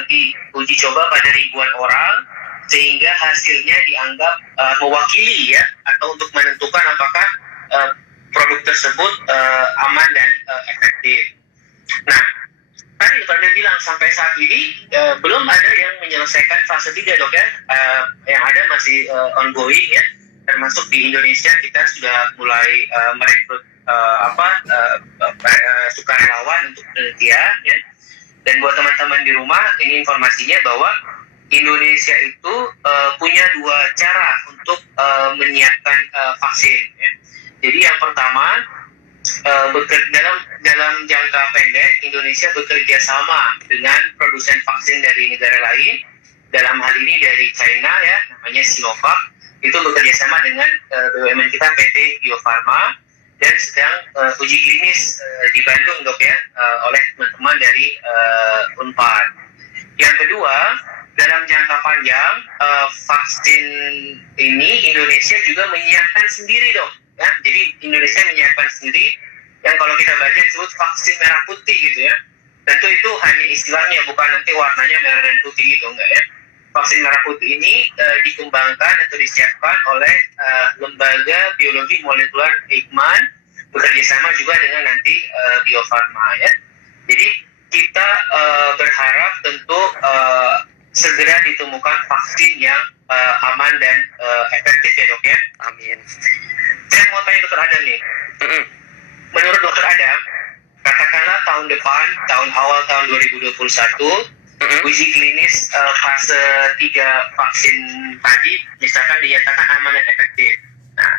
diuji coba pada ribuan orang sehingga hasilnya dianggap mewakili ya atau untuk menentukan apakah produk tersebut aman dan efektif. Nah, tadi Dr. bilang sampai saat ini belum ada yang menyelesaikan fase 3 dok ya. Yang ada masih ongoing ya. Termasuk di Indonesia kita sudah mulai merekrut sukarelawan untuk penelitian ya. Dan buat teman-teman di rumah ini informasinya bahwa Indonesia itu punya 2 cara untuk menyiapkan vaksin ya. Jadi yang pertama dalam jangka pendek Indonesia bekerja sama dengan produsen vaksin dari negara lain, dalam hal ini dari China ya, namanya Sinovac, itu bekerja sama dengan BUMN kita PT Bio Farma dan sedang uji klinis di Bandung dok ya oleh teman-teman dari Unpad. Yang kedua, dalam jangka panjang vaksin ini Indonesia juga menyiapkan sendiri dok. Ya, jadi Indonesia menyiapkan sendiri yang kalau kita baca disebut vaksin merah putih gitu ya. Tentu itu hanya istilahnya, bukan nanti warnanya merah dan putih gitu enggak ya. Vaksin merah putih ini dikembangkan atau disiapkan oleh Lembaga Biologi Molekuler Eijkman bekerjasama juga dengan nanti Bio Farma ya. Jadi kita berharap tentu segera ditemukan vaksin yang aman dan efektif ya dok ya. Amin. Saya mau tanya dokter Adam nih. Menurut dokter Adam, katakanlah tahun depan, awal tahun 2021, uji klinis fase 3 vaksin tadi misalkan dinyatakan aman dan efektif. Nah,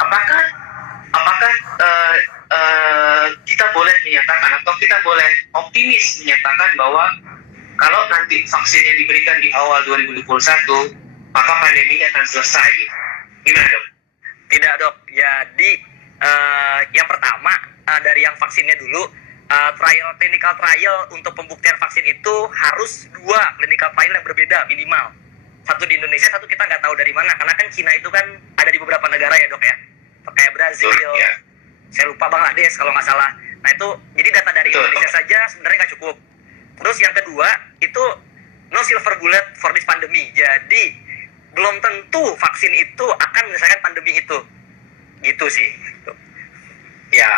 apakah kita boleh menyatakan atau kita boleh optimis menyatakan bahwa kalau nanti vaksinnya diberikan di awal 2021, maka pandemi akan selesai? Gimana dok? Tidak dok. Jadi yang pertama dari yang vaksinnya dulu, clinical trial untuk pembuktian vaksin itu harus 2 clinical trial yang berbeda minimal. Satu di Indonesia, satu kita nggak tahu dari mana, karena kan Cina itu kan ada di beberapa negara ya dok ya, kayak Brazil, saya lupa Bangladesh kalau nggak salah. Nah itu jadi data dari Indonesia saja sebenarnya nggak cukup. Terus yang kedua itu no silver bullet for this pandemi. Jadi belum tentu vaksin itu akan menyelesaikan pandemi itu. Gitu sih. Ya.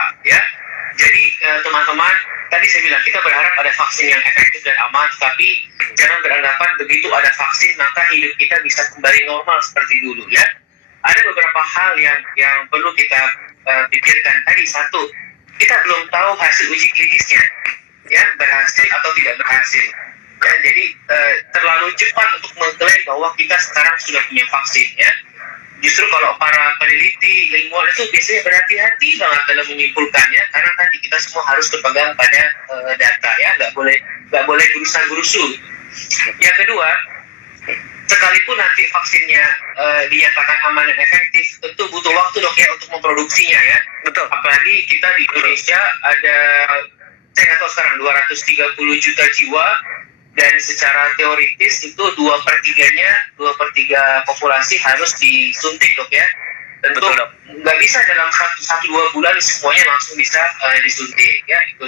Jadi teman-teman, tadi saya bilang kita berharap ada vaksin yang efektif dan aman, tapi jangan beranggapan begitu ada vaksin maka hidup kita bisa kembali normal seperti dulu ya. Ada beberapa hal yang perlu kita pikirkan. Tadi satu, kita belum tahu hasil uji klinisnya, ya berhasil atau tidak berhasil. Ya, jadi terlalu cepat untuk mengklaim bahwa kita sekarang sudah punya vaksin ya. Justru kalau para peneliti ilmuwan itu biasanya berhati-hati banget dalam menyimpulkannya, karena tadi kita semua harus berpegang pada data ya, nggak boleh gerusa-gerusu. Yang kedua, sekalipun nanti vaksinnya dinyatakan aman dan efektif, tentu butuh waktu dok ya untuk memproduksinya ya. Betul. Apalagi kita di Indonesia ada, saya nggak tahu sekarang 230 juta jiwa, dan secara teoritis itu 2/3 populasi harus disuntik dok ya. Tentu nggak bisa dalam 1-2 bulan semuanya langsung bisa disuntik ya, itu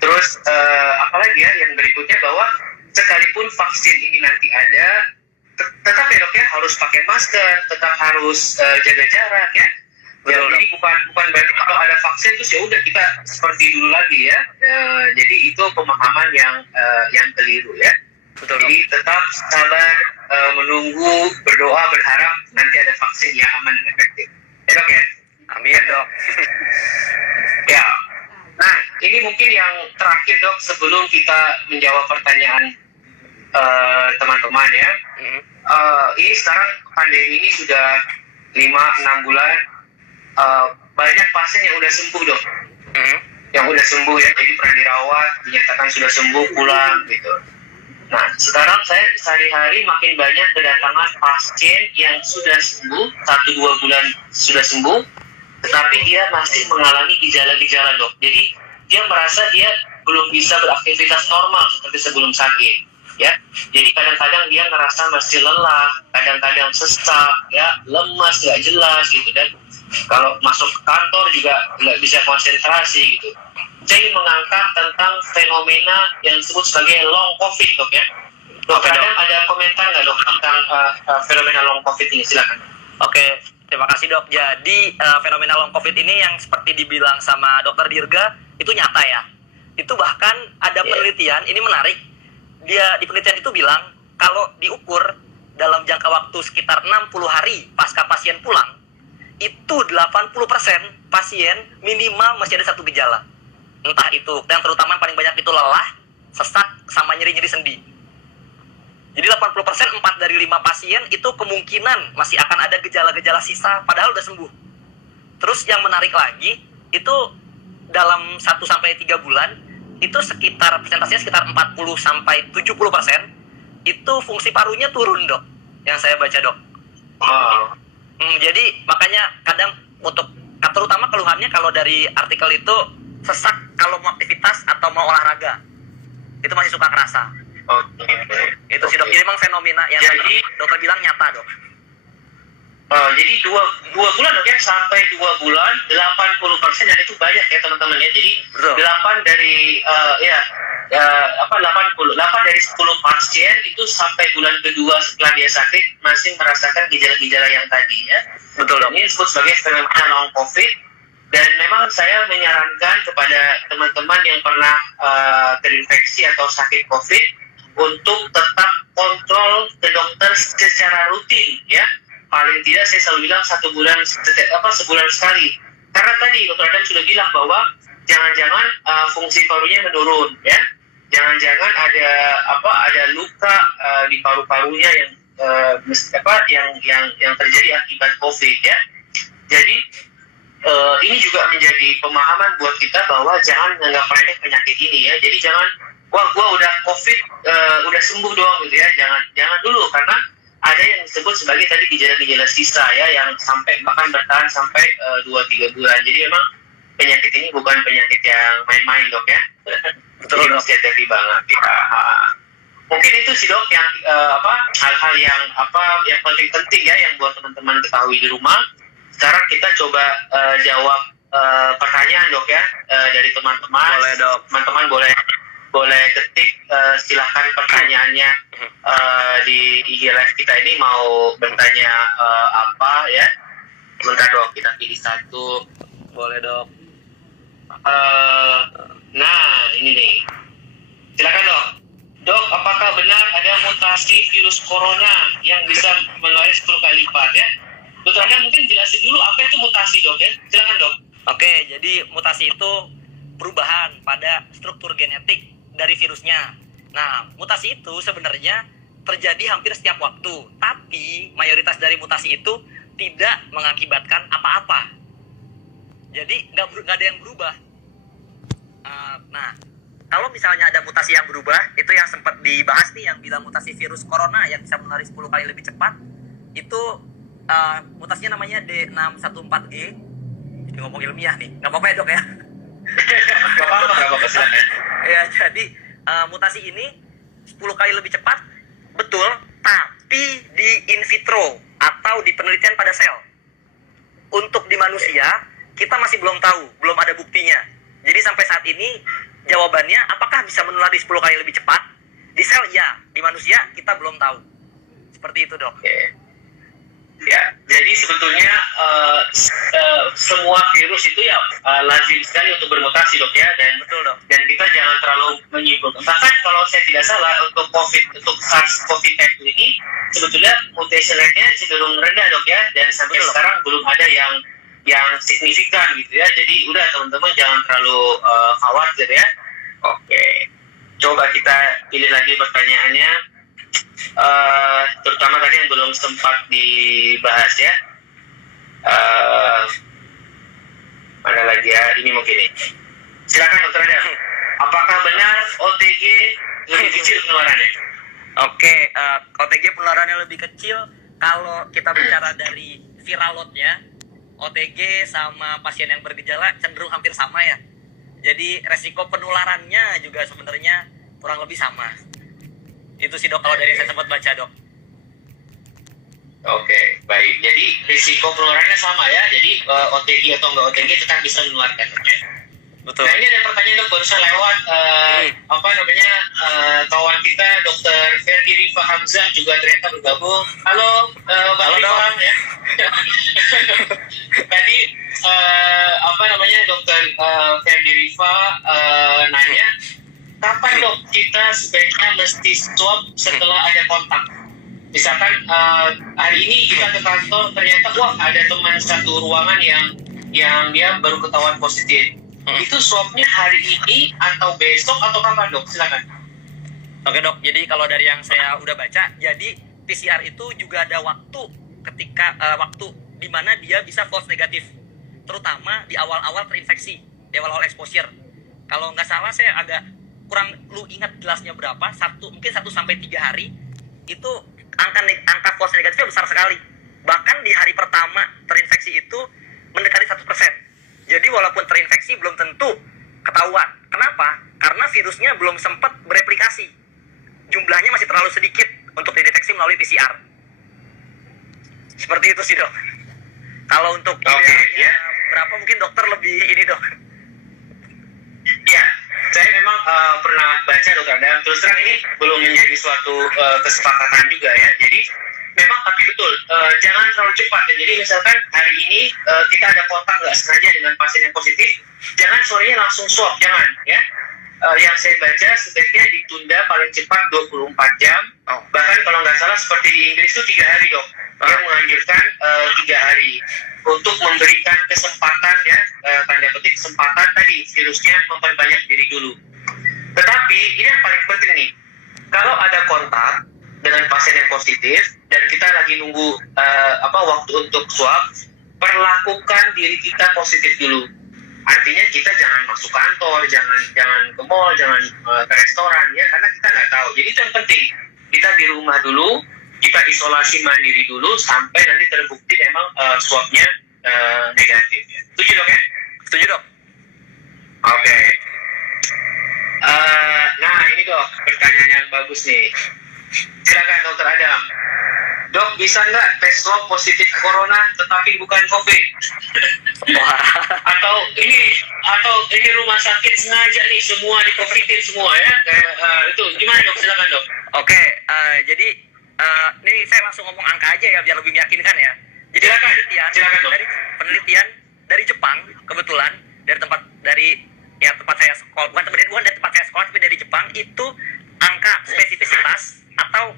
terus apalagi ya yang berikutnya, bahwa sekalipun vaksin ini nanti ada, tetap ya dok ya harus pakai masker, tetap harus jaga jarak ya. Ya, jadi bukan berarti kalau ada vaksin terus ya udah kita seperti dulu lagi ya. Jadi itu pemahaman yang keliru ya. Betul. Jadi tetap sabar, menunggu, berdoa, berharap nanti ada vaksin yang aman dan efektif. Ya dok ya. Amin dok. Ya. Nah ini mungkin yang terakhir dok sebelum kita menjawab pertanyaan teman-teman ya. Ini sekarang pandemi ini sudah 5-6 bulan. Banyak pasien yang udah sembuh dok, yang udah sembuh ya, jadi pernah dirawat, dinyatakan sudah sembuh, pulang gitu. Nah, sekarang saya sehari-hari makin banyak kedatangan pasien yang sudah sembuh, 1-2 bulan sudah sembuh, tetapi dia masih mengalami gejala-gejala, Dok. Jadi dia merasa dia belum bisa beraktivitas normal seperti sebelum sakit, ya. Jadi kadang-kadang dia ngerasa masih lelah, kadang-kadang sesak, ya, lemas, nggak jelas gitu, dan kalau masuk ke kantor juga nggak bisa konsentrasi gitu. Saya ingin mengangkat tentang fenomena yang disebut sebagai long COVID, Dok, ya. Dokter Adam ada komentar nggak, Dok, tentang fenomena long COVID ini? Silakan. Oke, terima kasih, Dok. Jadi fenomena long COVID ini yang seperti dibilang sama Dokter Dirga itu nyata ya. Itu bahkan ada penelitian, ini menarik. Dia di penelitian itu bilang kalau diukur dalam jangka waktu sekitar 60 hari pasca pasien pulang, itu 80% pasien minimal masih ada satu gejala. Entah itu, yang terutama yang paling banyak itu lelah, sesak, sama nyeri-nyeri sendi. Jadi 80%, 4 dari 5 pasien itu kemungkinan masih akan ada gejala-gejala sisa, padahal udah sembuh. Terus yang menarik lagi, itu dalam 1-3 bulan, itu sekitar, persentasenya sekitar 40-70%, itu fungsi parunya turun, Dok. Yang saya baca, Dok. Jadi makanya kadang untuk, terutama keluhannya kalau dari artikel itu, sesak kalau mau aktivitas atau mau olahraga itu masih suka kerasa. Itu sih, Dok. Jadi memang fenomena yang dokter bilang nyata, Dok. Jadi dua bulan, Dok, ya, sampai 2 bulan 80%, dan itu banyak ya teman-teman ya. Jadi 8 dari 8 dari 10 pasien itu sampai bulan kedua setelah dia sakit masih merasakan gejala-gejala yang tadi ya. Betul, Dok. Ini disebut sebagai fenomena long COVID. Dan memang saya menyarankan kepada teman-teman yang pernah terinfeksi atau sakit COVID untuk tetap kontrol ke dokter secara rutin, ya. Paling tidak saya selalu bilang 1 bulan, sebulan sekali. Karena tadi Dr. Adam sudah bilang bahwa jangan-jangan fungsi parunya menurun, ya. Jangan-jangan ada luka di paru-parunya yang terjadi akibat COVID, ya. Jadi ini juga menjadi pemahaman buat kita bahwa jangan menganggap remeh penyakit ini ya. Jadi jangan, wah gua udah COVID, udah sembuh doang gitu ya. Jangan dulu, karena ada yang disebut sebagai tadi gejala-gejala sisa ya, yang bahkan bertahan sampai 2-3 bulan. Jadi memang penyakit ini bukan penyakit yang main-main, Dok, ya. Betul, Dok. Mesti hati-hati banget ya. Mungkin itu sih, Dok, yang hal-hal yang penting-penting ya yang buat teman-teman ketahui di rumah. Sekarang kita coba jawab pertanyaan, Dok, ya, dari teman-teman. Boleh, Dok. Teman-teman boleh ketik silahkan pertanyaannya di IG Live kita ini, mau bertanya apa ya. Sebentar, Dok, kita pilih satu. Boleh, Dok. Nah, ini nih. Silakan, Dok. Dok, apakah benar ada mutasi virus corona yang bisa menular 10 kali lipat ya? Dokter Anda mungkin jelasin dulu apa itu mutasi, Dok, ya? Silakan, Dok. Oke, jadi mutasi itu perubahan pada struktur genetik dari virusnya. Nah, mutasi itu sebenarnya terjadi hampir setiap waktu, tapi mayoritas dari mutasi itu tidak mengakibatkan apa-apa. Jadi nggak ada yang berubah. Nah, kalau misalnya ada mutasi yang berubah, itu yang sempat dibahas nih, yang bilang mutasi virus corona yang bisa menular 10 kali lebih cepat, itu mutasinya namanya D614G. Jadi ngomong ilmiah nih, nggak apa-apa ya, Dok, ya? Nggak apa-apa, silakan. Ya, jadi mutasi ini 10 kali lebih cepat, betul, tapi di in vitro atau di penelitian pada sel. Untuk di manusia, kita masih belum tahu, belum ada buktinya. Jadi sampai saat ini, jawabannya apakah bisa menular di 10 kali lebih cepat? Di sel, ya. Di manusia, kita belum tahu. Seperti itu, Dok. Ya, jadi sebetulnya semua virus itu ya lazim sekali untuk bermutasi, Dok, ya, dan betul, Dok. Dan kita jangan terlalu menyimpulkan. Bahkan kalau saya tidak salah untuk SARS-CoV-2 ini sebetulnya mutation rate-nya cenderung rendah, Dok, ya, dan sampai sekarang belum ada yang signifikan gitu ya. Jadi udah teman-teman jangan terlalu khawatir ya. Oke, coba kita pilih lagi pertanyaannya. Terutama tadi yang belum sempat dibahas ya. Mana lagi ya? Ini mungkin nih. Silakan, Dokter Adam. Apakah benar OTG lebih kecil penularannya? Oke, OTG penularannya lebih kecil. Kalau kita bicara dari viral load-nya, OTG sama pasien yang bergejala cenderung hampir sama ya. Jadi resiko penularannya juga sebenarnya kurang lebih sama. Itu sih dok kalau dari yang saya sempat baca dok. Oke, baik. Jadi risiko penularannya sama ya. Jadi OTG atau enggak OTG tetap bisa menularkan. Betul. Nah ini ada pertanyaan dok barusan lewat kawan kita Dr. Ferdi Rifa Hamzah juga ternyata bergabung. Halo Pak Rifa ya. Tadi Dr. Ferdi Rifa nanya kapan dok kita sebaiknya mesti swab setelah ada kontak. Misalkan hari ini kita ke kantor ternyata ada teman satu ruangan yang dia baru ketahuan positif. Itu swabnya hari ini atau besok atau kapan dok? Silakan. Oke dok, jadi kalau dari yang saya udah baca, jadi PCR itu juga ada waktu ketika waktu di mana dia bisa false negatif, terutama di awal-awal terinfeksi, di awal-awal exposure. Kalau nggak salah saya agak kurang ingat jelasnya berapa, mungkin 1 sampai 3 hari itu angka false negatifnya besar sekali. Bahkan di hari pertama terinfeksi itu mendekati 1%. Jadi walaupun terinfeksi belum tentu ketahuan. Kenapa? Karena virusnya belum sempat bereplikasi. Jumlahnya masih terlalu sedikit untuk dideteksi melalui PCR. Seperti itu sih dok. Kalau untuk idealnya berapa mungkin dokter lebih ini dok. Ya, saya memang pernah baca dokter dan terus terang ini belum menjadi suatu kesepakatan juga ya. Jadi memang tapi betul, jangan terlalu cepat ya. Jadi misalkan hari ini kita ada kontak nggak sengaja dengan pasien yang positif, jangan sorenya langsung swab, jangan ya. Yang saya baca sebaiknya ditunda paling cepat 24 jam. Bahkan kalau nggak salah seperti di Inggris itu 3 hari dok. Yang menganjurkan 3 hari untuk memberikan kesempatan ya, tanda petik kesempatan tadi virusnya memperbanyak diri dulu. Tetapi ini yang paling penting nih, kalau ada kontak dengan pasien yang positif dan kita lagi nunggu waktu untuk swab, perlakukan diri kita positif dulu. Artinya kita jangan masuk kantor, jangan ke mall, jangan ke restoran ya, karena kita nggak tahu. Jadi itu yang penting, kita di rumah dulu, kita isolasi mandiri dulu sampai nanti terbukti memang swabnya negatif. Ya. Setuju dok ya? Setuju dok. Oke. Nah ini dok pertanyaan yang bagus nih. Silakan dokter Adam. Dok, bisa nggak tes swab positif corona tetapi bukan COVID? atau ini rumah sakit sengaja nih semua di COVID-in semua ya? Itu gimana dok? Silakan dok. Oke, jadi ini saya langsung ngomong angka aja ya biar lebih meyakinkan ya. Jadi silakan dok. Dari penelitian dari Jepang kebetulan dari tempat saya sekolah, bukan dari tempat saya sekolah tapi dari Jepang itu angka spesifisitas atau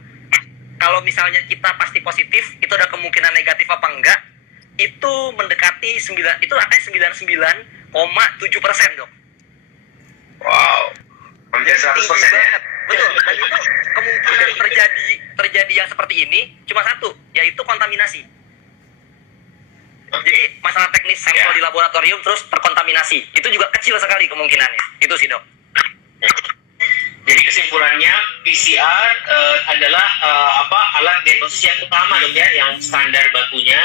kalau misalnya kita pasti positif itu ada kemungkinan negatif apa enggak itu mendekati 9, itu angkanya 99,7% dok. Wow, hampir 100% ya. Betul. Dan itu kemungkinan terjadi yang seperti ini cuma satu, yaitu kontaminasi. Jadi masalah teknis sampel di laboratorium terus terkontaminasi itu juga kecil sekali kemungkinannya. Itu sih dok. Jadi kesimpulannya PCR adalah alat diagnosis yang utama dok ya, yang standar bakunya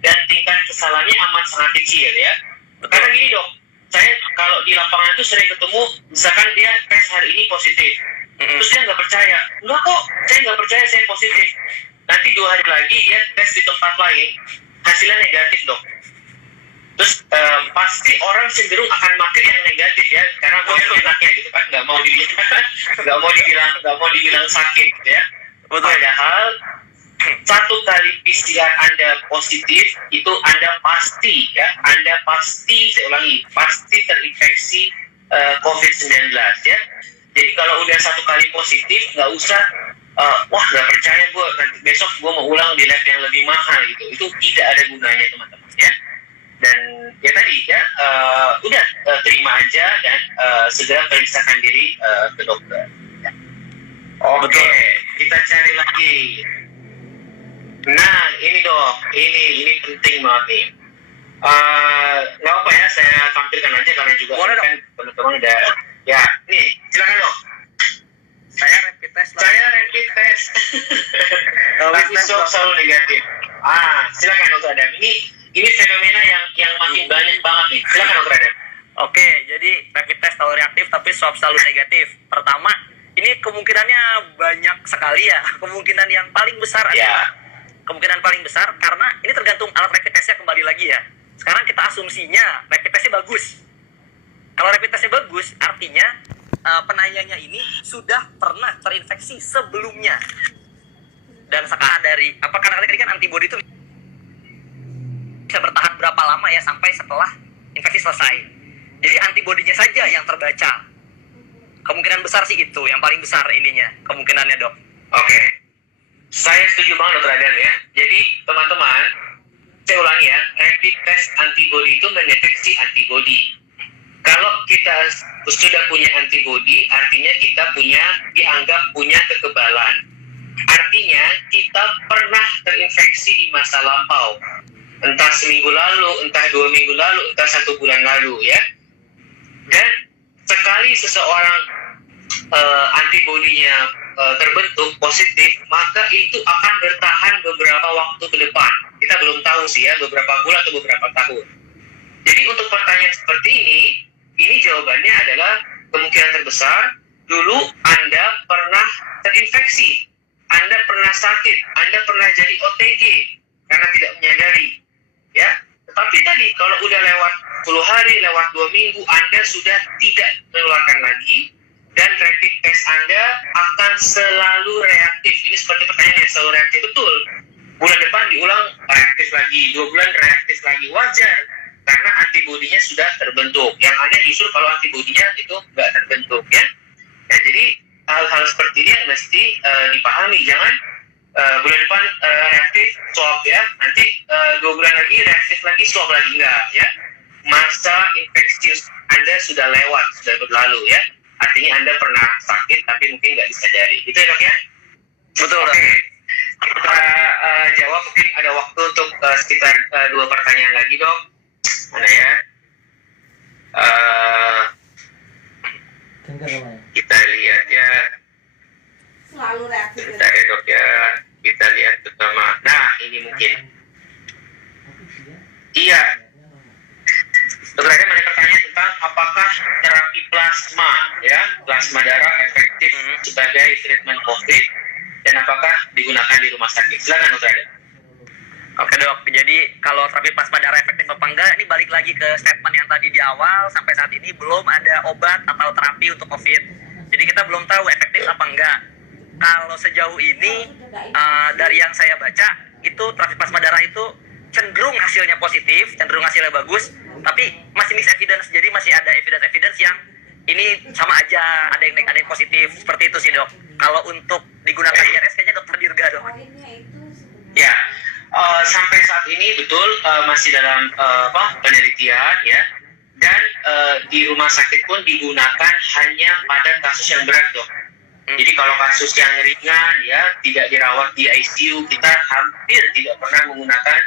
dan tingkat kesalahannya amat sangat kecil ya. Betul. Karena gini dok, saya kalau di lapangan itu sering ketemu, misalkan dia tes hari ini positif, terus dia nggak percaya, enggak kok, saya nggak percaya saya positif. Nanti 2 hari lagi dia tes di tempat lain, hasilnya negatif dok. Terus pasti orang cenderung akan makin yang negatif ya, karena mau enaknya gitu kan, nggak mau dibilang sakit ya. Padahal 1 kali PCR Anda positif itu Anda pasti saya ulangi, pasti terinfeksi COVID-19 ya. Jadi kalau udah 1 kali positif nggak usah nggak percaya gue, besok gue mau ulang di lab yang lebih mahal gitu. Itu tidak ada gunanya teman-teman ya. Dan ya tadi ya terima aja dan segera periksakan diri ke dokter. Ya. Oke, kita cari lagi. Nah ini dok, ini penting banget nih. Nggak apa ya, saya tampilkan aja karena juga kan teman-teman udah ya. Nih silakan dok. Saya rapid test tes. Tapi swab selalu negatif. Silakan Dr. Adam. Ini fenomena yang makin banyak banget nih. Silakan Dr. Adam. Oke, jadi rapid test selalu reaktif tapi swab selalu negatif. Pertama, ini kemungkinannya banyak sekali ya. Kemungkinan yang paling besar adalah kemungkinan paling besar karena ini tergantung alat rapid testnya kembali lagi ya. Sekarang kita asumsinya rapid testnya bagus. Kalau rapid testnya bagus, artinya penanyanya ini sudah pernah terinfeksi sebelumnya. Dan sekarang dari karena tadi kan antibodi itu bisa bertahan berapa lama ya sampai setelah infeksi selesai. Jadi antibodinya saja yang terbaca. Kemungkinan besar sih itu yang paling besar ininya kemungkinannya, Dok. Oke. Saya setuju banget Dr. Adam ya. Jadi teman-teman, saya ulangi ya, rapid test antibodi itu mendeteksi antibodi. Kalau kita sudah punya antibodi, artinya kita dianggap punya kekebalan. Artinya kita pernah terinfeksi di masa lampau. Entah seminggu lalu, entah 2 minggu lalu, entah 1 bulan lalu ya. Dan sekali seseorang antibodinya terbentuk positif, maka itu akan bertahan beberapa waktu ke depan. Kita belum tahu sih ya, beberapa bulan atau beberapa tahun. Jadi untuk pertanyaan seperti ini jawabannya adalah kemungkinan terbesar dulu Anda pernah terinfeksi, Anda pernah sakit, Anda pernah jadi OTG karena tidak menyadari, ya. Tetapi tadi kalau udah lewat 10 hari, lewat 2 minggu, Anda sudah tidak menularkan lagi, dan rapid test Anda akan selalu reaktif. Ini seperti pertanyaan yang selalu reaktif, betul. Bulan depan diulang, reaktif lagi. 2 bulan reaktif lagi. Wajar, karena antibodinya sudah terbentuk. Yang aneh justru kalau antibodinya itu nggak terbentuk, ya. Nah, jadi hal-hal seperti ini yang mesti dipahami. Jangan bulan depan reaktif, swab ya. Nanti 2 bulan lagi reaktif lagi, swab lagi. Enggak, ya. Masa infeksius Anda sudah lewat, sudah berlalu, ya. Artinya Anda pernah sakit tapi mungkin nggak disadari. Itu ya Dok ya? Betul. Oke. Kita jawab, mungkin ada waktu untuk sekitar 2 pertanyaan lagi Dok. Mana ya? Kita lihat ya. Selalu reaktif. Bentar ya Dok ya. Kita lihat pertama. Nah ini mungkin. Iya. Dokter Adam ada pertanyaan tentang apakah terapi plasma, ya, plasma darah efektif sebagai treatment COVID dan apakah digunakan di rumah sakit? Silakan Dokter Adam. Oke Dok, jadi kalau terapi plasma darah efektif apa enggak, ini balik lagi ke statement yang tadi di awal, sampai saat ini belum ada obat atau terapi untuk COVID. Jadi kita belum tahu efektif apa enggak. Kalau sejauh ini, dari yang saya baca, itu terapi plasma darah itu cenderung hasilnya positif, cenderung hasilnya bagus, tapi masih mixed evidence, jadi masih ada evidence yang ini sama aja, ada yang negatif, ada yang positif, seperti itu sih Dok. Kalau untuk digunakan IRS kayaknya Dokter Dirga Dok. Ya, sampai saat ini betul masih dalam penelitian ya, dan di rumah sakit pun digunakan hanya pada kasus yang berat Dok. Jadi kalau kasus yang ringan ya tidak dirawat di ICU, kita hampir tidak pernah menggunakan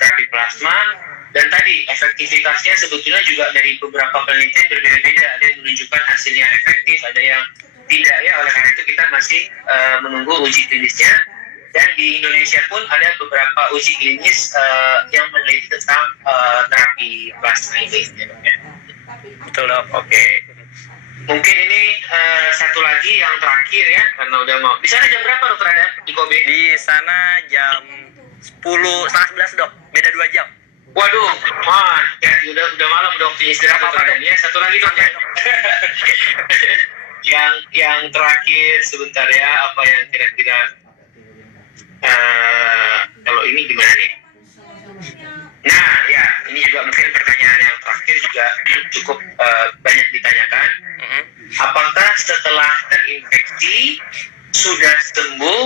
terapi plasma. Dan tadi efektivitasnya sebetulnya juga dari beberapa penelitian berbeda-beda, ada yang menunjukkan hasilnya efektif, ada yang tidak ya. Oleh karena itu kita masih menunggu uji klinisnya, dan di Indonesia pun ada beberapa uji klinis yang meneliti tentang terapi plasma ini. Betul Dok. Oke. Mungkin ini satu lagi yang terakhir ya, karena udah mau. Di sana jam berapa Dokter Adam di Kobe? Di sana jam 10:30 Dok, beda 2 jam. Waduh, ya udah malam Dok, istirahat Dokter Adam ya. Satu lagi Dok ya. yang terakhir sebentar ya, apa yang kira-kira kalau ini gimana nih? Nah ya, ini juga mungkin pertanyaan yang terakhir juga cukup banyak ditanyakan. Apakah setelah terinfeksi sudah sembuh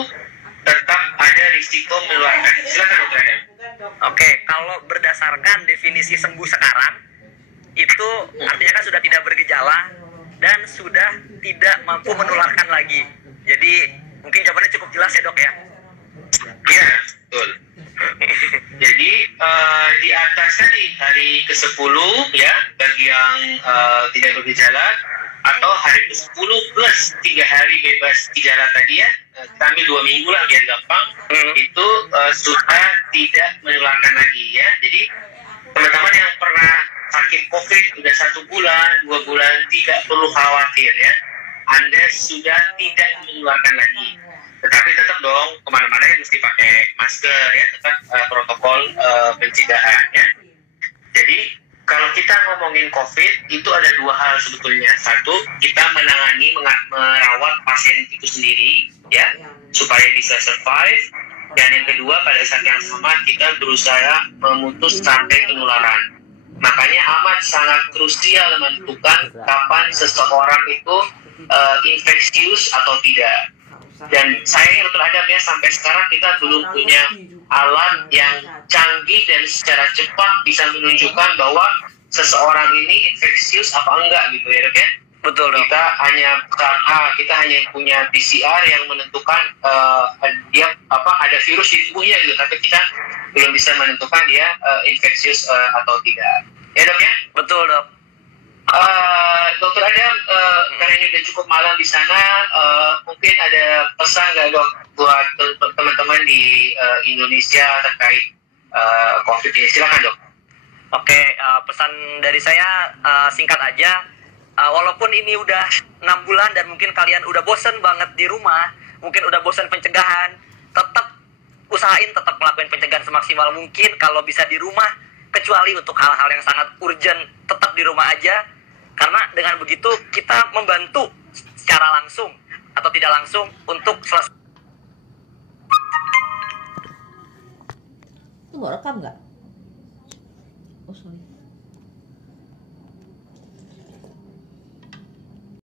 tetap ada risiko menularkan? Silakan Dokter Adam. Oke, kalau berdasarkan definisi sembuh sekarang itu artinya kan sudah tidak bergejala dan sudah tidak mampu menularkan lagi. Jadi mungkin jawabannya cukup jelas ya Dok ya. Iya, betul. Jadi di atas tadi hari ke-10 ya, bagi yang tidak bergejala, atau hari ke-10 plus 3 hari bebas gejala tadi ya, kita ambil 2 minggu lah biar gampang, itu sudah tidak menularkan lagi ya. Jadi teman-teman yang pernah sakit COVID udah 1 bulan, 2 bulan, tidak perlu khawatir ya, Anda sudah tidak menularkan lagi. Tetapi tetap dong kemana-mana ya mesti pakai masker ya, tetap protokol pencegahan ya. Jadi kalau kita ngomongin COVID, itu ada 2 hal sebetulnya. Satu, kita menangani, merawat pasien itu sendiri, ya, supaya bisa survive. Dan yang kedua, pada saat yang sama, kita berusaha memutus rantai penularan. Makanya amat sangat krusial menentukan kapan seseorang itu infeksius atau tidak. Dan saya Dr. Adam ya, sampai sekarang kita belum punya alat yang canggih dan secara cepat bisa menunjukkan bahwa seseorang ini infeksius apa enggak gitu ya dok ya. Betul dok. Kita hanya punya PCR yang menentukan dia ada virus di tubuhnya gitu, tapi kita belum bisa menentukan dia infeksius atau tidak. Ya dok ya. Betul dok. Dokter Adam, karena ini udah cukup malam di sana, mungkin ada pesan nggak dok buat teman-teman di Indonesia terkait COVID ini? Silakan dok. Oke, pesan dari saya singkat aja. Walaupun ini udah 6 bulan dan mungkin kalian udah bosen banget di rumah, mungkin udah bosen pencegahan, tetap usahain tetap melakukan pencegahan semaksimal mungkin kalau bisa di rumah, kecuali untuk hal-hal yang sangat urgent tetap di rumah aja. Karena dengan begitu kita membantu secara langsung atau tidak langsung untuk selesai. Itu mau rekam nggak? Oh sorry.